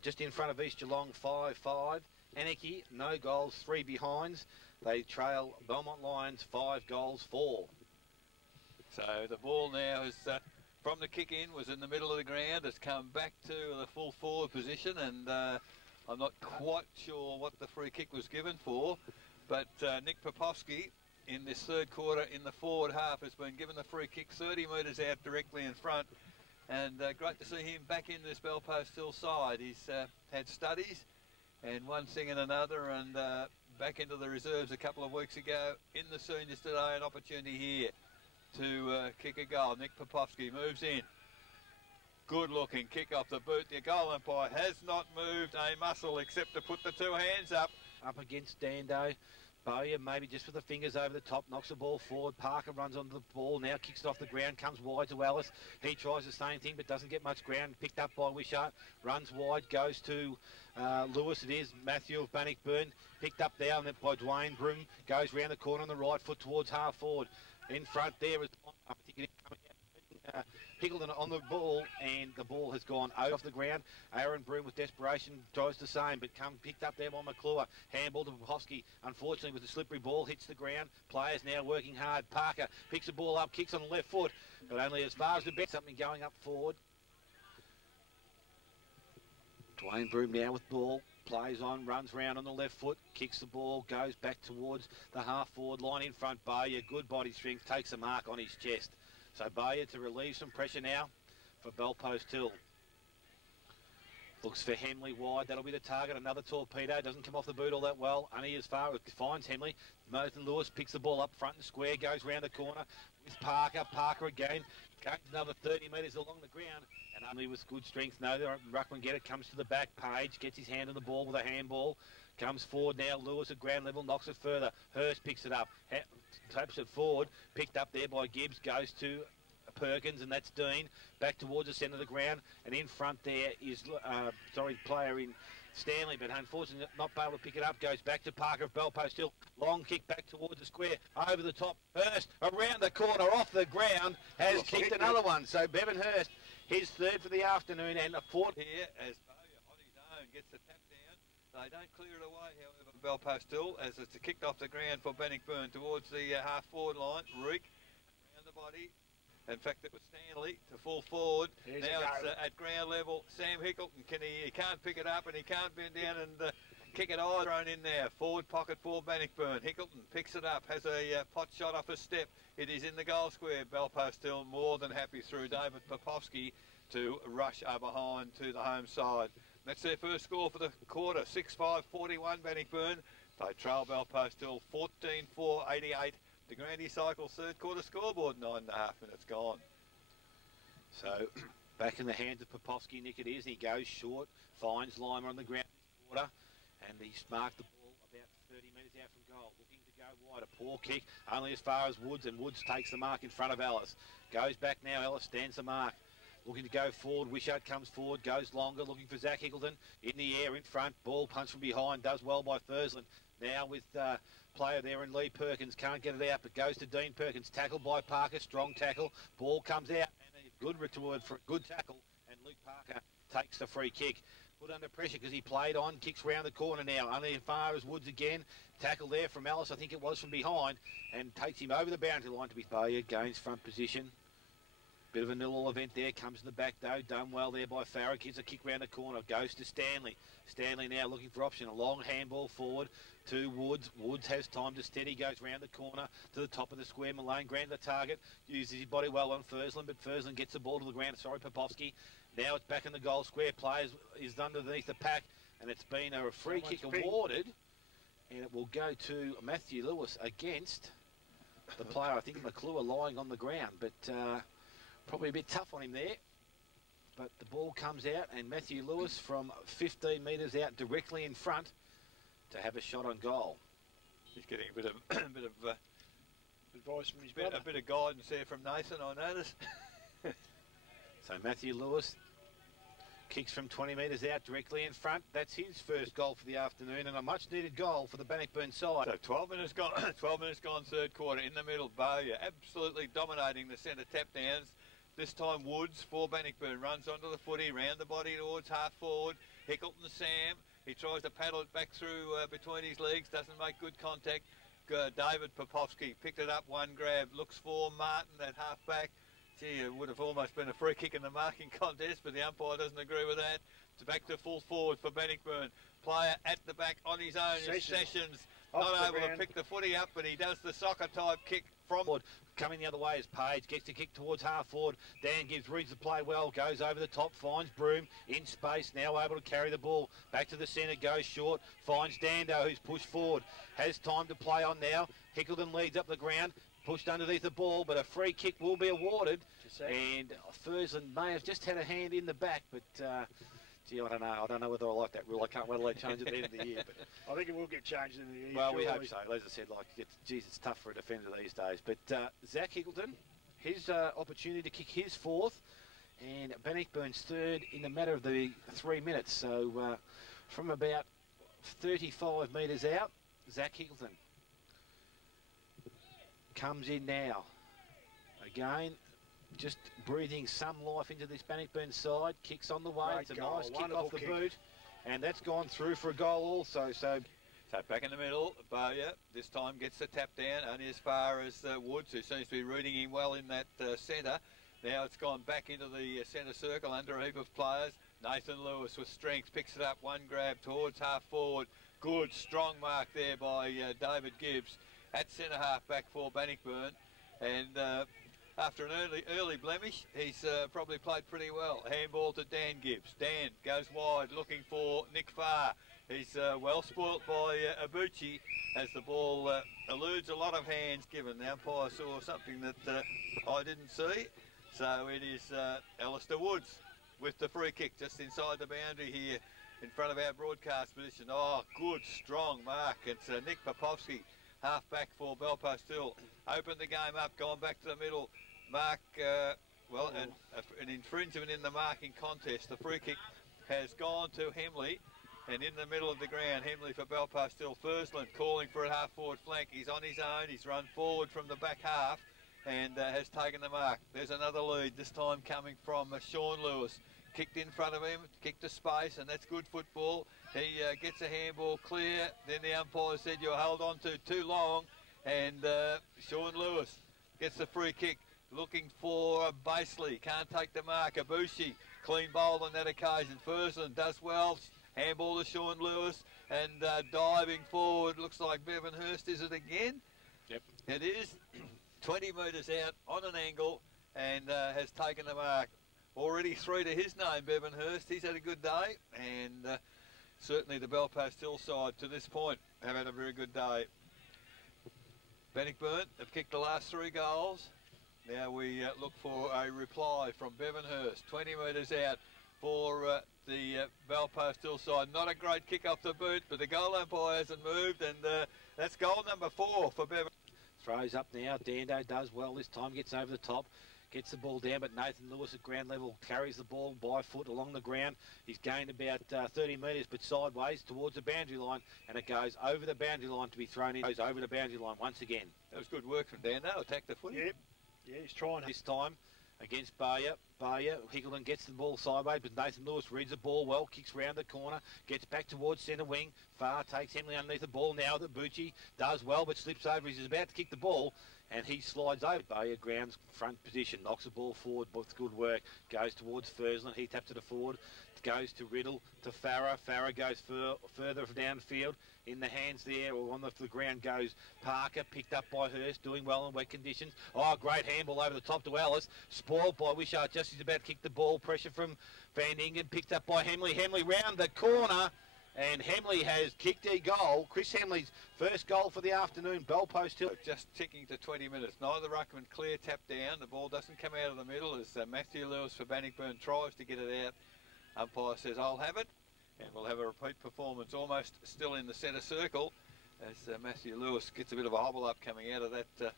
Just in front of East Geelong 5-5. Anarchy no goals 3 behinds. They trail Belmont Lions 5 goals 4. So the ball now is from the kick in, was in the middle of the ground. It's come back to the full forward position, and I'm not quite sure what the free kick was given for, but Nick Popovsky in this third quarter in the forward half has been given the free kick 30 metres out directly in front, and great to see him back into this Belpost Hill side. He's had studies and one thing and another, and back into the reserves a couple of weeks ago. In the seniors today, an opportunity here to kick a goal. Nick Popovsky moves in. Good looking kick off the boot. The goal umpire has not moved a muscle except to put the 2 hands up. Up against Dando. Bowyer maybe just with the fingers over the top, knocks the ball forward. Parker runs onto the ball, now kicks it off the ground, comes wide to Ellis. He tries the same thing but doesn't get much ground. Picked up by Wishart, runs wide, goes to Lewis. It is Matthew of Bannockburn. Picked up there by Dwayne Broom. Goes round the corner on the right foot towards half forward. In front there is, I think it is Hickleton on the ball, and the ball has gone off the ground. Aaron Broom with desperation tries the same, but picked up there by McClure. Handball to Popovsky, unfortunately with the slippery ball, hits the ground. Players now working hard. Parker picks the ball up, kicks on the left foot, but only as far as the bet. Something going up forward. Dwayne Broom now with ball. Plays on, runs round on the left foot, kicks the ball, goes back towards the half-forward line in front. Bowyer, good body strength, takes a mark on his chest. So Bowyer to relieve some pressure now for Belpost Hill. Looks for Henley wide, that'll be the target. Another torpedo, doesn't come off the boot all that well. Only as far as finds Henley. Nathan Lewis picks the ball up front and square, goes round the corner with Parker. Parker again, goes another 30 metres along the ground. And only with good strength, no, the ruckman get it, comes to the back. Page gets his hand on the ball with a handball. Comes forward now, Lewis at ground level, knocks it further. Hurst picks it up, taps it forward. Picked up there by Gibbs, goes to Perkins, and that's Dean. Back towards the centre of the ground, and in front there is, player in Stanley, but unfortunately not able to pick it up. Goes back to Parker of Belpost Hill. Long kick back towards the square, over the top. Hurst around the corner, off the ground, has kicked another one. So Bevan Hurst, his third for the afternoon, and a fourth here as Bowyer on his own gets the tap down. They don't clear it away, however, Belpost Hill, as it's kicked off the ground for Bannockburn towards the half-forward line. Reek around the body. In fact, it was Stanley to full forward. Now it's at ground level. Sam Hickleton, he can't pick it up and he can't bend down and kick it either. Thrown in there. Forward pocket for Bannockburn. Hickleton picks it up, has a pot shot off a step. It is in the goal square. Belpost Hill more than happy through David Popovsky to rush behind to the home side. That's their first score for the quarter. 6-5-41 Bannockburn. They trail Belpost Hill 14-4-88. The Grandy Cycle third quarter scoreboard, 9.5 minutes gone. So back in the hands of Popovsky, Nick it is. He goes short, finds Lima on the ground quarter, and he's marked the ball about 30 metres out from goal. Looking to go wide, a poor kick, only as far as Woods, and Woods takes the mark in front of Ellis. Goes back now, Ellis stands the mark. Looking to go forward, Wishart comes forward, goes longer, looking for Zach Hickleton. In the air, in front, ball punch from behind, does well by Fursland. Now with player there in Lee Perkins, can't get it out, but goes to Dean Perkins, tackled by Parker, strong tackle. Ball comes out, and a good return for a good tackle, and Luke Parker takes the free kick. Put under pressure because he played on, kicks round the corner now, only as far as Woods again. Tackle there from Ellis, I think it was from behind, and takes him over the boundary line to be Bowyer, gains front position. Bit of a nil-all event there, comes in the back though, done well there by Farah, gives a kick round the corner, goes to Stanley. Stanley now looking for option, a long handball forward to Woods. Woods has time to steady, goes round the corner to the top of the square. Malone Grant the target, uses his body well on Fursland, but Fursland gets the ball to the ground, Popovsky. Now it's back in the goal square, players is underneath the pack, and it's been a free kick awarded, and it will go to Matthew Lewis against the player, I think McClure, lying on the ground, but probably a bit tough on him there. But the ball comes out, and Matthew Lewis from 15 metres out directly in front to have a shot on goal. He's getting a bit of advice from his brother. A bit of guidance there from Nathan, I noticed. So Matthew Lewis Kicks from 20 metres out directly in front. That's his first goal for the afternoon and a much needed goal for the Bannockburn side. So 12 minutes gone, 12 minutes gone, third quarter. In the middle, Bowyer absolutely dominating the centre tap downs. This time Woods for Bannockburn runs onto the footy, round the body towards half forward. Hickleton Sam, he tries to paddle it back through between his legs, doesn't make good contact. David Popovsky picked it up, one grab, looks for Martin at half back. Gee, it would have almost been a free kick in the marking contest, but the umpire doesn't agree with that. It's back to full forward for Bannockburn. Player at the back on his own is Sessions. Not able to pick the footy up, but he does the soccer type kick from coming the other way as Page gets to kick towards half forward. Dan Gibbs reads the play well, goes over the top, finds Broom in space, now able to carry the ball back to the centre, goes short, finds Dando who's pushed forward, has time to play on now. Hickleton leads up the ground, pushed underneath the ball, but a free kick will be awarded. And Fursland may have just had a hand in the back, but gee, I don't know. I don't know whether I like that rule. I can't wait till they change it at the end of the year. But I think it will get changed in the year. Well, we hope so. As I said, it's tough for a defender these days. But Zach Hickleton, his opportunity to kick his fourth, and Bannockburn's third in the matter of the 3 minutes. So from about 35 metres out, Zach Hickleton comes in now. Again, just breathing some life into this Bannockburn side. Kicks on the way. It's a nice kick off the boot. And that's gone through for a goal also. So back in the middle, Bowyer this time gets the tap down only as far as Woods, who seems to be rooting him well in that centre. Now it's gone back into the centre circle under a heap of players. Nathan Lewis with strength picks it up, one grab towards half forward. Good strong mark there by David Gibbs at centre half back for Bannockburn. And after an early blemish, he's probably played pretty well. Handball to Dan Gibbs. Dan goes wide looking for Nick Farr. He's well spoilt by Abuchi as the ball eludes a lot of hands given. The umpire saw something that I didn't see. So it is Alistair Woods with the free kick just inside the boundary here in front of our broadcast position. Oh, good strong mark. It's Nick Popovsky, half back for Belpost Hill. Opened the game up, gone back to the middle. Mark, an infringement in the marking contest. The free kick has gone to Hemley, and in the middle of the ground, Hemley for Belpost Hill. Fursland calling for a half forward flank. He's on his own. He's run forward from the back half and has taken the mark. There's another lead, this time coming from Sean Lewis. Kicked in front of him, kicked to space, and that's good football. He gets a handball clear. Then the umpire said you're held on to too long, and Sean Lewis gets the free kick. Looking for Baseley, can't take the mark. Abushi, clean bowl on that occasion. Fursland does well. Handball to Sean Lewis, and diving forward. Looks like Bevan Hurst, is it again? Yep. It is. 20 metres out on an angle, and has taken the mark. Already 3 to his name, Bevan Hurst. He's had a good day, and certainly the Belpost Hill side to this point have had a very good day. Bannockburn have kicked the last 3 goals. Now we look for a reply from Bevan Hurst. 20 metres out for the Belpost Hill side. Not a great kick off the boot, but the goal umpire hasn't moved, and that's goal number 4 for Bevan. Throws up now. Dando does well this time, gets over the top. Gets the ball down, but Nathan Lewis at ground level carries the ball by foot along the ground. He's gained about 30 metres, but sideways towards the boundary line, and it goes over the boundary line to be thrown in. Goes over the boundary line once again. That was good work from Dando. Attack the footy. Yep. Yeah, he's trying this time against Bowyer. Hickleton gets the ball sideways, but Nathan Lewis reads the ball well, kicks round the corner, gets back towards centre wing. Farr takes Hemley underneath the ball now. The Bucci does well, but slips over. He's about to kick the ball, and he slides over. Bowyer grounds front position, knocks the ball forward with good work, goes towards Fursland. He taps it forward, goes to Riddle, to Farrer. Farrer goes further downfield. In the hands there, or on the ground goes Parker, picked up by Hurst, doing well in wet conditions. Oh, great handball over the top to Ellis, spoiled by Wishart, just as about to kick the ball. Pressure from Van Ingen, picked up by Hemley. Hemley round the corner, and Hemley has kicked a goal. Chris Hemley's first goal for the afternoon. Belpost Hill. Just ticking to 20 minutes. Neither ruckman clear tap down. The ball doesn't come out of the middle as Matthew Lewis for Bannockburn tries to get it out. Umpire says, I'll have it. And we'll have a repeat performance almost still in the centre circle as Matthew Lewis gets a bit of a hobble up coming out of that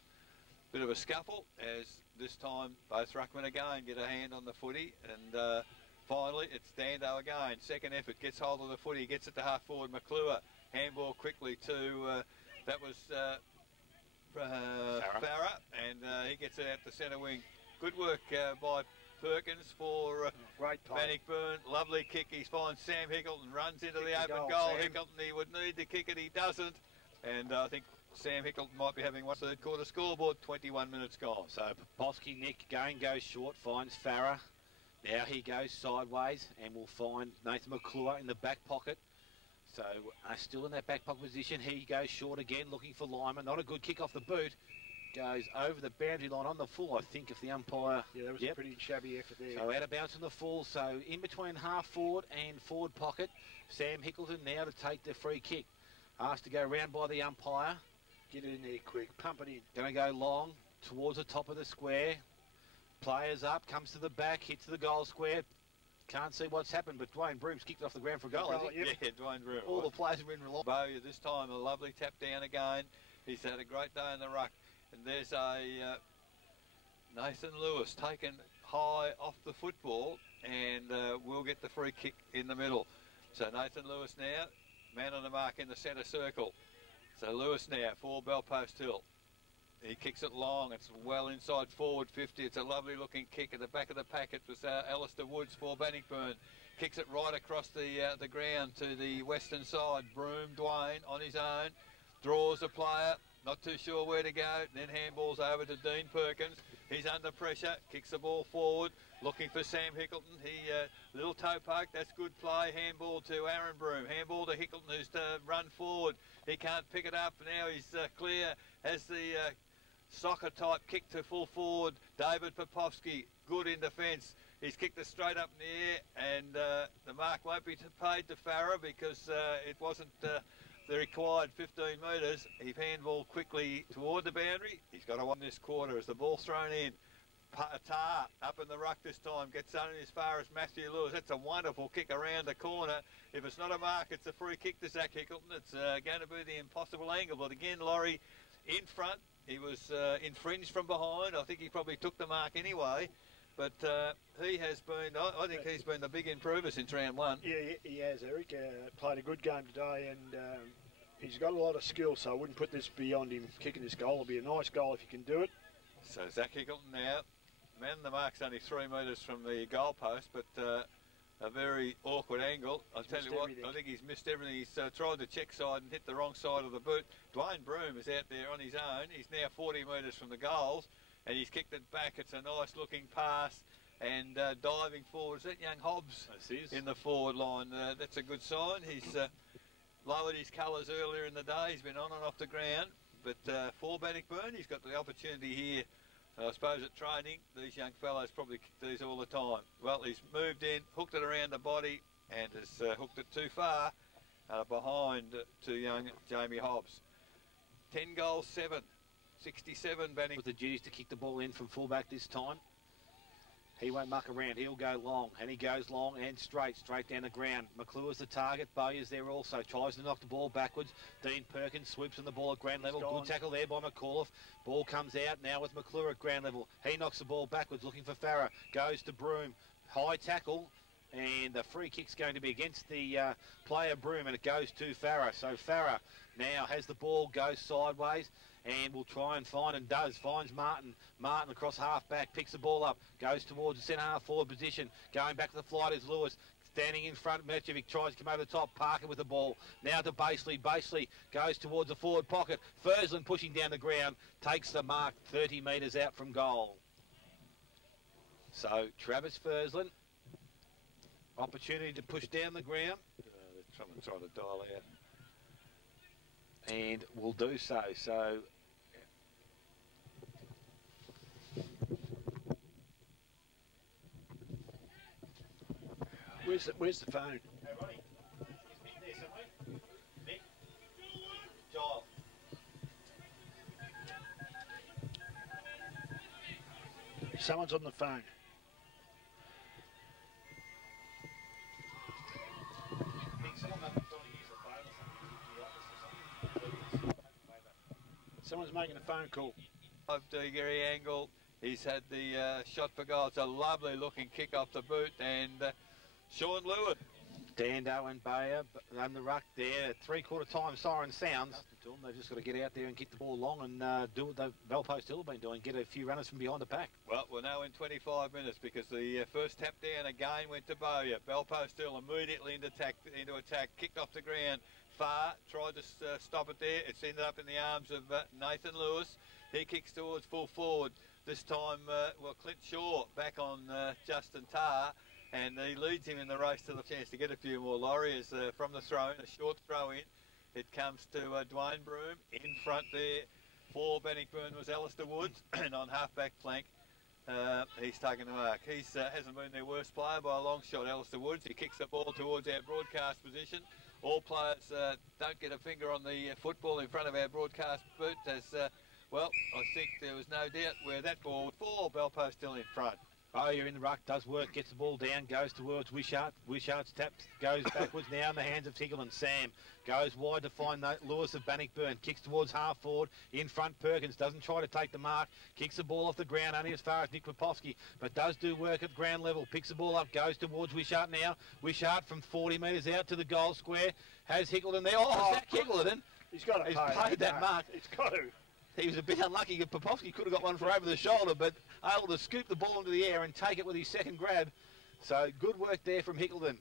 bit of a scuffle, as this time both ruckmen again get a hand on the footy, and finally, it's Dando again. Second effort, gets hold of the footy, gets it to half forward McClure. Handball quickly to, that was Farah, and he gets it out the centre wing. Good work by Perkins for great Bannockburn. Lovely kick. He finds Sam Hickleton, runs into the open goal. Hickleton, he would need to kick it, he doesn't. And I think Sam Hickleton might be having one third quarter scoreboard, 21 minutes gone. So Bosky Nick goes short, finds Farah. Now he goes sideways and will find Nathan McClure in the back pocket. So still in that back pocket position. He goes short again, looking for Lyman. Not a good kick off the boot. Goes over the boundary line on the full, I think, if the umpire... Yeah, that was a pretty shabby effort there. So out of bounds on the full. So in between half forward and forward pocket. Sam Hickleton now to take the free kick. Asked to go round by the umpire. Get it in there quick. Pump it in. Going to go long towards the top of the square. Players up, comes to the back, hits the goal square. Can't see what's happened, but Dwayne Broom's kicked it off the ground for a goal. Yeah, Dwayne Broom. All the players have been reliant. Bowyer this time, a lovely tap down again. He's had a great day in the ruck. And there's a Nathan Lewis taken high off the football, and we'll get the free kick in the middle. So Nathan Lewis now, man on the mark in the centre circle. So Lewis now, for Bellpost Hill. He kicks it long, it's well inside forward 50. It's a lovely looking kick at the back of the packet. It was Alistair Woods for Bannockburn. Kicks it right across the ground to the western side. Broom, Dwayne on his own, draws a player, not too sure where to go. Then handballs over to Dean Perkins. He's under pressure, kicks the ball forward, looking for Sam Hickleton. He little toe poke, that's good play. Handball to Aaron Broom. Handball to Hickleton, who's to run forward. He can't pick it up. Now he's clear. Has the soccer type kick to full forward. David Popovsky, good in defence. He's kicked it straight up in the air, and the mark won't be paid to Farah because it wasn't the required 15 metres. He handballed quickly toward the boundary. He's got to win this quarter as the ball's thrown in. Tar up in the ruck this time, gets only as far as Matthew Lewis. That's a wonderful kick around the corner. If it's not a mark, it's a free kick to Zach Hickleton. It's going to be the impossible angle, but again, Laurie in front. He was infringed from behind. I think he probably took the mark anyway, but he has been, I think he's been the big improver since round one. Yeah, he has, Eric. Played a good game today, and he's got a lot of skill, so I wouldn't put this beyond him kicking this goal. It'll be a nice goal if he can do it. So Zach Hickleton now, man, the mark's only 3 metres from the goal post, but a very awkward angle. I'll tell you what, I think he's missed everything. He's tried the check side and hit the wrong side of the boot. Dwayne Broom is out there on his own. He's now 40 metres from the goals, and he's kicked it back. It's a nice looking pass, and diving forward. Is that young Hobbs in the forward line? That's a good sign. He's lowered his colours earlier in the day. He's been on and off the ground, but for Bannockburn, he's got the opportunity here. I suppose at training, these young fellows probably kick these all the time. Well, he's moved in, hooked it around the body, and has hooked it too far behind to young Jamie Hobbs. 10 goals, 7. 67 Bannock. With the duties to kick the ball in from fullback this time. He won't muck around. He'll go long, and he goes long and straight down the ground. McClure's the target. Bowyer's there also. Tries to knock the ball backwards. Dean Perkins swoops on the ball at ground level. Good tackle there by McAuliffe. Ball comes out now with McClure at ground level. He knocks the ball backwards, looking for Farah. Goes to Broom. High tackle. And the free kick's going to be against the player Broom, and it goes to Farah. So Farah now has the ball, goes sideways, and will try and find, and does, finds Martin. Martin across half back, picks the ball up, goes towards the centre half forward position. Going back to the flight is Lewis. Standing in front, Mercevic tries to come over the top. Parker with the ball. Now to Baseley. Baseley goes towards the forward pocket. Fursland pushing down the ground. Takes the mark 30 metres out from goal. So Travis Fursland. Opportunity to push down the ground. Someone trying to dial out. And will do so. So where's the phone? Hey Ronnie, is Mick there somewhere? Mick? Giles. Someone's on the phone. Someone's making a phone call. Of the Gary Angle, he's had the shot for goal. It's a lovely looking kick off the boot, and Sean Lewis. Dando and Bayer on the ruck there. At three-quarter time siren sounds. They've just got to get out there and kick the ball long and do what the Belpost Hill have been doing, get a few runners from behind the pack. Well, we're now in 25 minutes because the first tap down again went to Bowyer. Belpost Hill immediately into attack, kicked off the ground far, tried to stop it there. It's ended up in the arms of Nathan Lewis. He kicks towards full forward. This time, Clint Shaw back on Justin Tarr, and he leads him in the race to the chance to get a few more lorries from the throw-in, a short throw-in. It comes to Dwayne Broom. In front there for Bannockburn was Alistair Woods, and on half-back flank, he's taken the mark. He hasn't been their worst player by a long shot, Alistair Woods. He kicks the ball towards our broadcast position. All players don't get a finger on the football in front of our broadcast booth as, well, I think there was no doubt where that ball would fall. Belpost still in front. Bowyer in the ruck, does work, gets the ball down, goes towards Wishart. Wishart's taps, goes backwards now in the hands of Tickle and Sam. Goes wide to find Lewis of Bannockburn, kicks towards half forward, in front Perkins, doesn't try to take the mark, kicks the ball off the ground only as far as Nick Popowski, but does do work at ground level, picks the ball up, goes towards Wishart now. Wishart from 40 metres out to the goal square, has Hickleton there. Oh, Zach Hickleton! He's got to paid that mark. It's got to. He was a bit unlucky. Popowski could have got one for over the shoulder, but able to scoop the ball into the air and take it with his second grab. So good work there from Hickleton.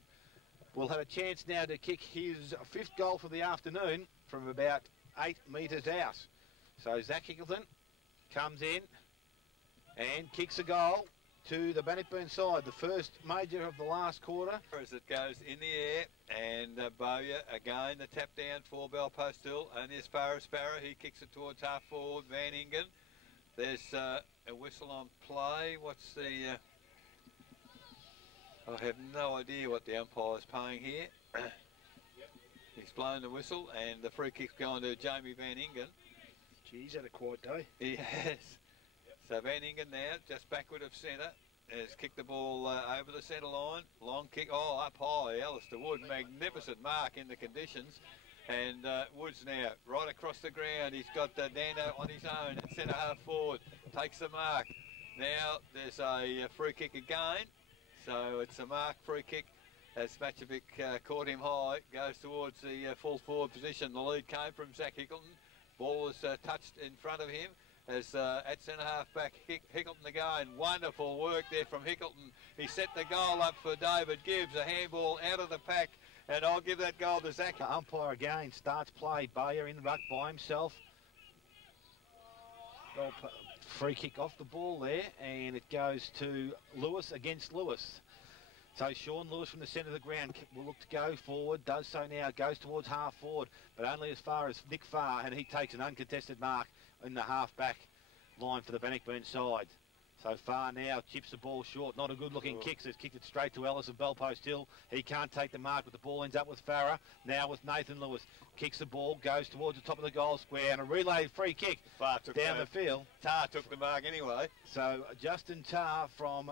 We'll have a chance now to kick his fifth goal for the afternoon from about 8 metres out. So Zach Hickleton comes in and kicks a goal to the Bannockburn side, the first major of the last quarter. As it goes in the air, and Bowyer again the tap down for Belpost Hill, only as far as Sparrow. He kicks it towards half forward Van Ingen. There's a whistle on play. What's the I have no idea what the umpire's paying here. He's blown the whistle, and the free kick's going to Jamie Van Ingen. Gee, he's had a quiet day. He has. So Van Ingen now, just backward of centre, has kicked the ball over the centre line. Long kick, up high, Alistair Wood, magnificent mark in the conditions. And Woods now, right across the ground, he's got Dando on his own at centre half forward, takes the mark. Now there's a free kick again, so it's a mark free kick as Matchovic caught him high, goes towards the full forward position. The lead came from Zach Hickleton. Ball was touched in front of him. As at centre half back, Hickleton again. Wonderful work there from Hickleton. He set the goal up for David Gibbs. A handball out of the pack, and I'll give that goal to Zach. Umpire again starts play. Bowyer in the ruck by himself. Free kick off the ball there, and it goes to Lewis against Lewis. So Sean Lewis from the centre of the ground will look to go forward, does so now, goes towards half forward, but only as far as Nick Farr, and he takes an uncontested mark in the half-back line for the Bannockburn side. So Farr now chips the ball short. Not a good-looking kick. So he's kicked it straight to Ellis of Belpost Hill. He can't take the mark, but the ball ends up with Farrer. Now with Nathan Lewis. Kicks the ball, goes towards the top of the goal square, and a relay free kick down the field. Tarr took the mark anyway. So Justin Tarr from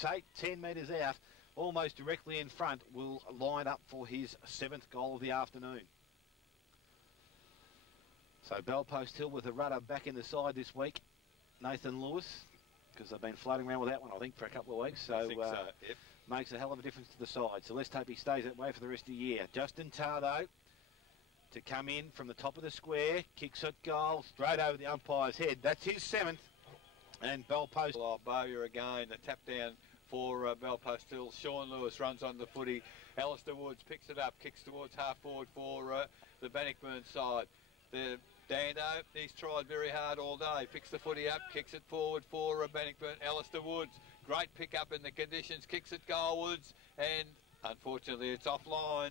10 metres out, almost directly in front, will line up for his 7th goal of the afternoon. So Belpost Hill with a rudder back in the side this week. Nathan Lewis, because they've been floating around with that one, I think, for a couple of weeks. So, I think so, yep. Makes a hell of a difference to the side. So let's hope he stays that way for the rest of the year. Justin Tarr, though, to come in from the top of the square, kicks it goal straight over the umpire's head. That's his 7th. And Belpost. Bowyer again, the tap down for Belpost Hill. Sean Lewis runs on the footy. Alistair Woods picks it up, kicks towards half forward for the Bannockburn side. The Dando, he's tried very hard all day. Picks the footy up, kicks it forward for Bannockburn. Alistair Woods, great pick up in the conditions, kicks it goalwards, and unfortunately it's offline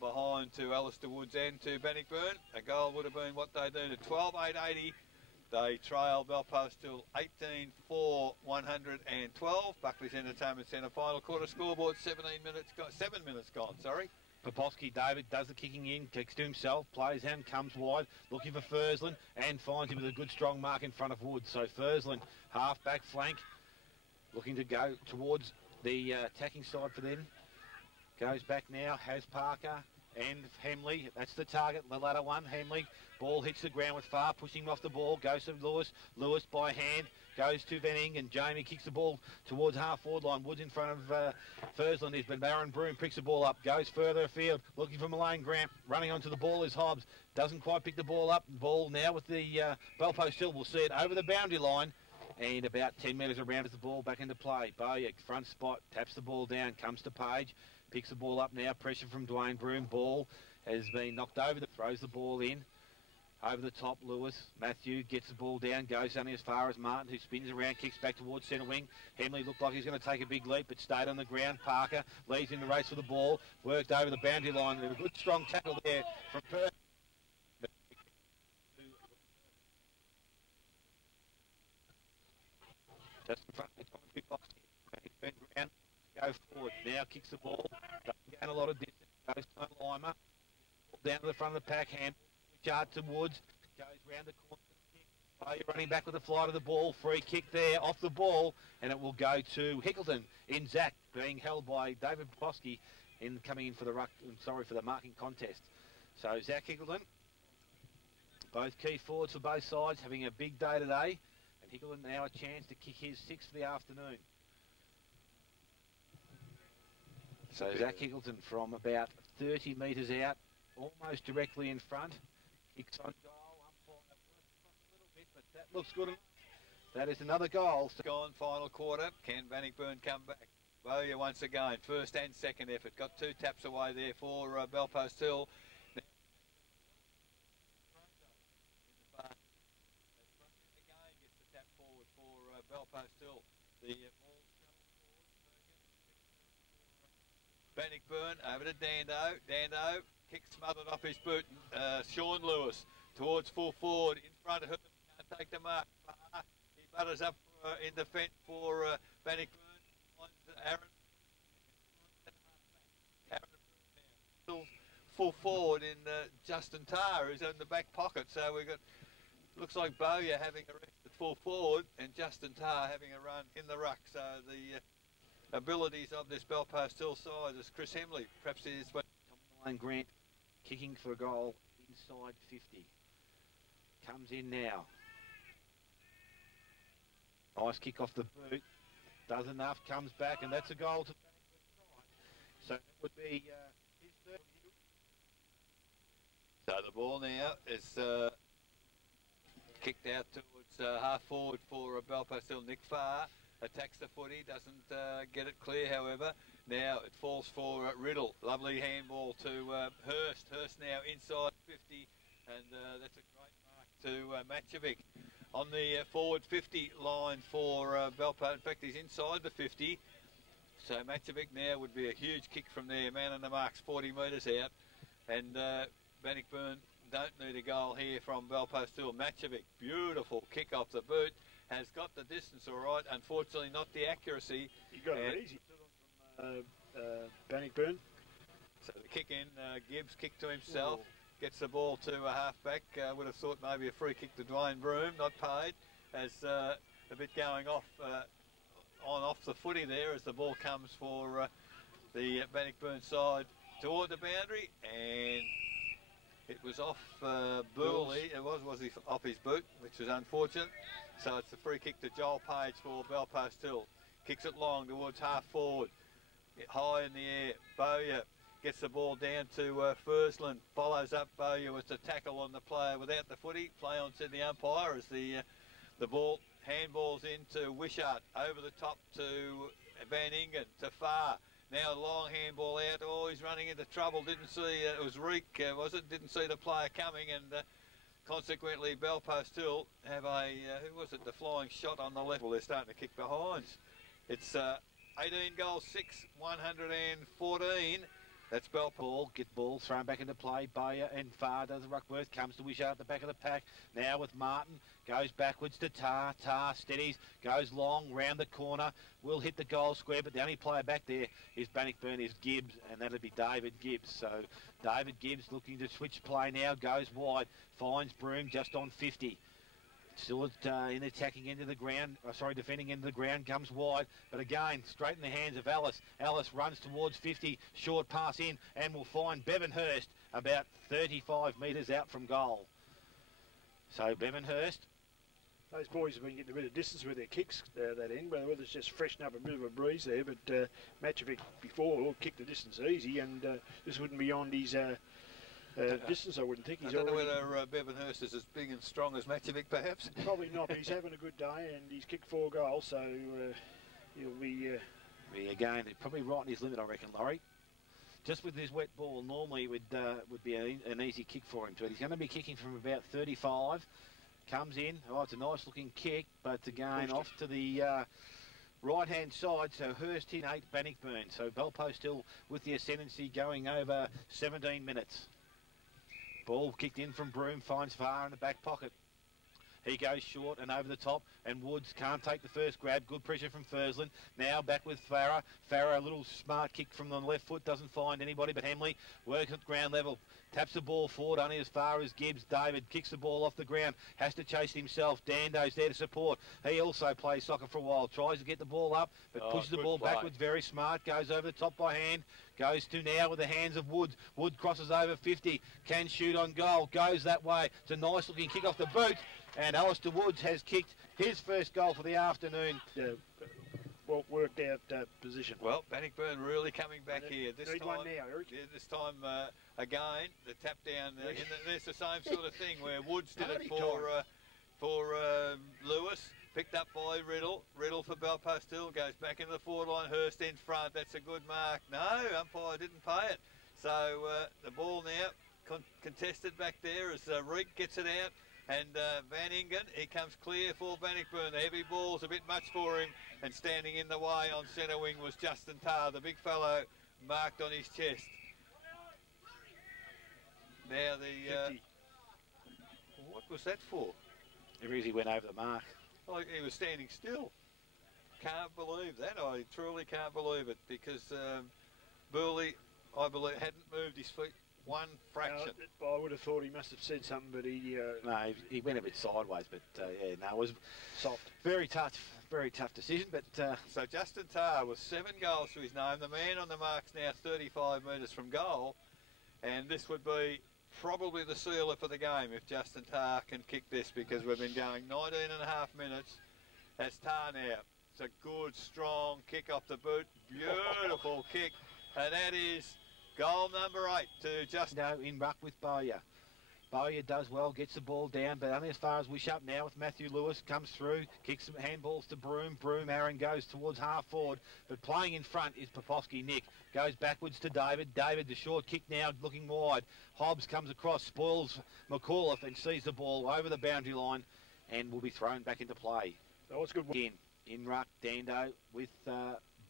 behind to Alistair Woods and to Bannockburn. A goal would have been what they do to 12,880. They trail Belpost Hill 18-4, 112. Buckley's Entertainment Centre final quarter scoreboard 7 minutes gone, sorry. Popowski, David, does the kicking in, kicks to himself, plays and comes wide, looking for Fursland, and finds him with a good strong mark in front of Woods. So Fursland, half-back flank, looking to go towards the attacking side for them. Goes back now, has Parker, and Hemley. That's the target, the latter one. Hemley, ball hits the ground with Farr, pushing him off the ball, goes to Lewis. Lewis by hand, goes to Venning, and Jamie kicks the ball towards half-forward line. Woods in front of Fursland is, but Baron Broom picks the ball up, goes further afield, looking for Malane Grant. Running onto the ball is Hobbs. Doesn't quite pick the ball up. Ball now with the bell post still. We'll see it over the boundary line. And about 10 metres around is the ball back into play. Bowyer, front spot, taps the ball down, comes to Page. Picks the ball up now, pressure from Dwayne Broom. Ball has been knocked over, throws the ball in. Over the top, Lewis. Matthew gets the ball down, goes only as far as Martin, who spins around, kicks back towards centre wing. Hemley looked like he's going to take a big leap, but stayed on the ground. Parker leads in the race for the ball, worked over the boundary line. A good strong tackle there from Perth. Just in front of the commentary box. Ground, go forward. Now kicks the ball. Doesn't gain a lot of distance. Goes to Lima. Down to the front of the pack. Hand chart to Woods. Goes round the corner. You're running back with the fly to the ball. Free kick there off the ball. And it will go to Hickleton in Zach, being held by David Bosky coming in for the for the marking contest. So Zach Hickleton, both key forwards for both sides, having a big day today. Hickleton now a chance to kick his sixth for the afternoon. So Zach Hickleton from about 30 metres out, almost directly in front. Kicks on goal, umpire a little bit, but that looks good enough. That is another goal. Gone final quarter. Can Bannockburn come back? Bowyer once again, first and second effort. Got two taps away there for Belpost Hill. Belpost Hill. The ball Bannockburn over to Dando. Dando kick smothered off his boot. Sean Lewis towards full forward in front of him. Can't take the mark. He butters up in defence for Bannockburn. Aaron. Full forward in Justin Tarr, who's in the back pocket. So we've got, looks like Bowyer having a rest at full forward and Justin Tarr having a run in the ruck. So the abilities of this Belpost Hill side is Chris Hemley. Perhaps it is what Malane Grant kicking for a goal inside 50. Comes in now. Nice kick off the boot. Does enough, comes back, and that's a goal to so that would be his third. So the ball now is kicked out towards half forward for Belpost Hill. Nick Farr attacks the footy, doesn't get it clear, however. Now it falls for Riddle. Lovely handball to Hurst. Hurst now inside 50, and that's a great mark to Matjevic. On the forward 50 line for Belpost. In fact, he's inside the 50. So Matjevic now would be a huge kick from there. Man on the marks, 40 metres out. And Bannockburn don't need a goal here from Belpost Hill. Matjevic, beautiful kick off the boot. Has got the distance all right. Unfortunately, not the accuracy. You got it easy from Bannockburn. So the kick in, Gibbs kick to himself. Gets the ball to a half-back. Would have thought maybe a free kick to Dwayne Broom, not paid. As a bit going off off the footy there as the ball comes for the Bannockburn side toward the boundary, and it was off Burley. It was he off his boot, which was unfortunate. So it's a free kick to Joel Page for Belpost Hill. Kicks it long towards half forward, high in the air. Bowyer gets the ball down to Fursland, follows up Bowyer with the tackle on the player without the footy. Play on, said the umpire, as the ball handballs into Wishart, over the top to Van Ingen, to Farr. Now a long handball out. Oh, he's running into trouble. Didn't see, it was Reek, was it? Didn't see the player coming, and consequently Belpost Hill have a, who was it, the flying shot on the left. Well, they're starting to kick behind. It's 18 goals, 6, 114. That's Belpost. Get ball thrown back into play. Bowyer and Farr does the Ruckworth. Comes to Wishart at the back of the pack. Now with Martin. Goes backwards to Tarr. Tarr steadies. Goes long round the corner. Will hit the goal square, but the only player back there is Bannockburn, is Gibbs, and that'll be David Gibbs. So David Gibbs looking to switch play now. Goes wide. Finds Broom just on 50. Still in attacking into the ground, defending into the ground, comes wide, but again, straight in the hands of Alice. Alice runs towards 50, short pass in, and will find Bevan Hurst about 35 metres out from goal. So Bevan Hurst. Those boys have been getting a bit of distance with their kicks that end, whether it's just freshen up a bit of a breeze there, but Matjevic before kicked the distance easy, and this wouldn't be on his distance, I wouldn't think. I don't know whether Bevan Hurst is as big and strong as Matjevic, perhaps. Probably not, but he's having a good day, and he's kicked 4 goals, so he'll be... Again, probably right in his limit, I reckon, Laurie. Just with this wet ball, normally it would be an easy kick for him. But he's going to be kicking from about 35. Comes in. Oh, it's a nice-looking kick, but again, off to the right-hand side. So Hurst in 8, Bannockburn. So Belpo still with the ascendancy going over 17 minutes. Ball kicked in from Broome, finds Farr in the back pocket. He goes short and over the top, and Woods can't take the first grab. Good pressure from Fursland. Now back with Farah. Farah, a little smart kick from the left foot, doesn't find anybody but Hemley. Works at ground level. Taps the ball forward only as far as Gibbs. David kicks the ball off the ground. Has to chase it himself. Dando's there to support. He also plays soccer for a while. Tries to get the ball up, but pushes the ball backwards. Very smart. Goes over the top by hand. Goes to now with the hands of Woods. Wood crosses over 50. Can shoot on goal. Goes that way. It's a nice looking kick off the boot. And Alistair Woods has kicked his first goal for the afternoon. Well worked out position. Well, Bannockburn really coming back here. This time, one now, Eric. Yeah, this time again, the tap down. There's the same sort of thing where Woods did it for Lewis. Picked up by Riddle. Riddle for Belpo still goes back into the forward line. Hurst in front. That's a good mark. No, umpire didn't pay it. So the ball now contested back there as Reek gets it out. And Van Ingen, he comes clear for Bannockburn. The heavy ball's a bit much for him. And standing in the way on centre wing was Justin Tarr, the big fellow marked on his chest. Now the... what was that for? He really went over the mark. Oh, he was standing still. Can't believe that. I truly can't believe it, because Burley, I believe, hadn't moved his feet one fraction. I would have thought he must have said something, but he... No, he went a bit sideways, but yeah, no, it was soft. Very tough decision, but... So Justin Tarr with 7 goals to his name. The man on the mark's now 35 metres from goal, and this would be probably the sealer for the game if Justin Tarr can kick this, because we've been going 19 and a half minutes. That's Tarr now. It's a good, strong kick off the boot. Beautiful kick, and that is... goal number 8 to Justin. No, in ruck with Bowyer. Bowyer does well, gets the ball down, but only as far as Wishup now with Matthew Lewis. Comes through, kicks some handballs to Broome. Broome, Aaron goes towards half forward, but playing in front is Popovsky. Nick goes backwards to David. David, the short kick now, looking wide. Hobbs comes across, spoils McAuliffe and sees the ball over the boundary line and will be thrown back into play. That was good. Again, in ruck, Dando with...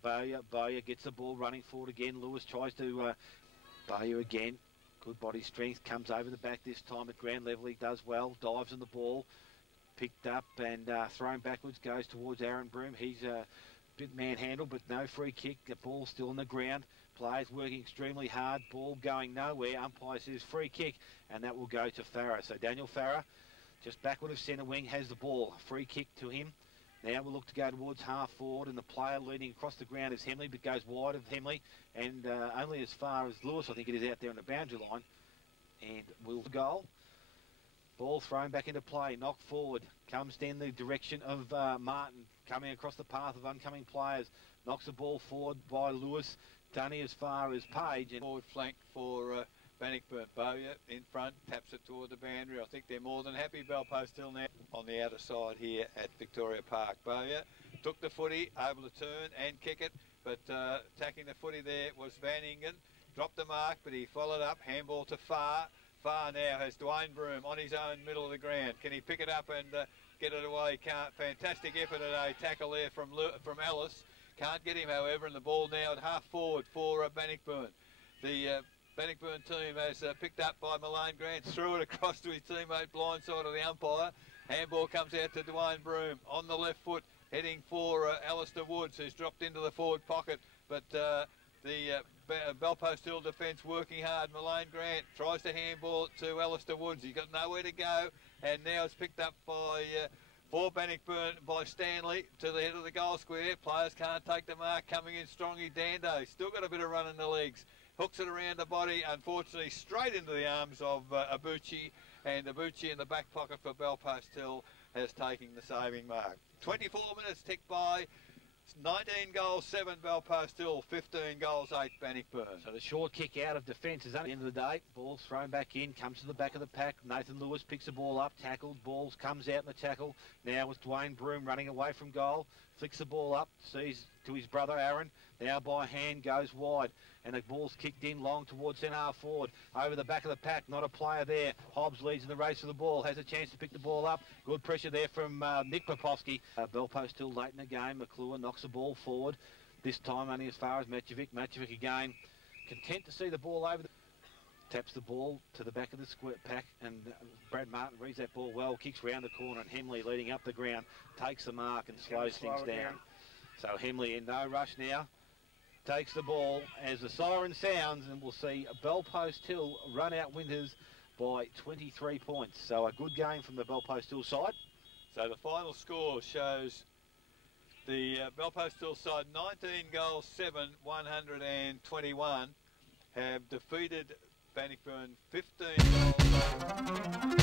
Bowyer gets the ball running forward again. Lewis tries to Bowyer again. Good body strength. Comes over the back this time at ground level. He does well. Dives on the ball. Picked up and thrown backwards. Goes towards Aaron Broome. He's a bit manhandled, but no free kick. The ball still on the ground. Players working extremely hard. Ball going nowhere. Umpire says free kick, and that will go to Farah. So Daniel Farah, just backward of centre wing, has the ball. Free kick to him. Now we'll look to go towards half forward, and the player leading across the ground is Hemley, but goes wide of Hemley, and only as far as Lewis, I think it is, out there on the boundary line, and will goal. Ball thrown back into play, knocked forward, comes in the direction of Martin, coming across the path of oncoming players, knocks the ball forward by Lewis, Dunny as far as Page. And forward flank for Bannockburn. Bowyer in front, taps it toward the boundary. I think they're more than happy. Belpo still now on the outer side here at Victoria Park. Bowyer took the footy, able to turn and kick it, but attacking the footy there was Van Ingen. Dropped the mark, but he followed up. Handball to Farr. Farr now has Dwayne Broome on his own middle of the ground. Can he pick it up and get it away? Can't. Fantastic effort at a tackle there from Ellis. Can't get him, however, and the ball now at half forward for Bannockburn. The Bannockburn team has picked up by Malane Grant, threw it across to his teammate, blindside of the umpire. Handball comes out to Dwayne Broome on the left foot, heading for Alistair Woods, who's dropped into the forward pocket. But the Belpost Hill defence working hard. Malane Grant tries to handball it to Alistair Woods. He's got nowhere to go, and now it's picked up by for Bannockburn by Stanley to the head of the goal square. Players can't take the mark. Coming in strongly, Dando. Still got a bit of run in the legs. Hooks it around the body, unfortunately straight into the arms of Abuchi, and Abuchi in the back pocket for Belpost Hill has taken the saving mark. 24 minutes tick by. 19 goals, 7 Belpost Hill, 15 goals, 8 Bannockburn. So the short kick out of defence is at the end of the day. Ball's thrown back in, comes to the back of the pack. Nathan Lewis picks the ball up, tackled, balls comes out in the tackle. Now with Dwayne Broom running away from goal, flicks the ball up, sees to his brother Aaron. Now by hand goes wide, and the ball's kicked in long towards centre half forward. Over the back of the pack, not a player there. Hobbs leads in the race for the ball, has a chance to pick the ball up. Good pressure there from Nick Popovsky. Belpost still late in the game. McClure knocks the ball forward. This time only as far as Matjevic. Matjevic again, content to see the ball over. Taps the ball to the back of the square pack, and Brad Martin reads that ball well, kicks round the corner, and Hemley leading up the ground, takes the mark and slows things down. So Hemley in no rush now. Takes the ball as the siren sounds, and we'll see Belpost Hill run out winners by 23 points. So a good game from the Belpost Hill side. So the final score shows the Belpost Hill side 19 goals, 7, 121 have defeated Bannockburn 15 goals.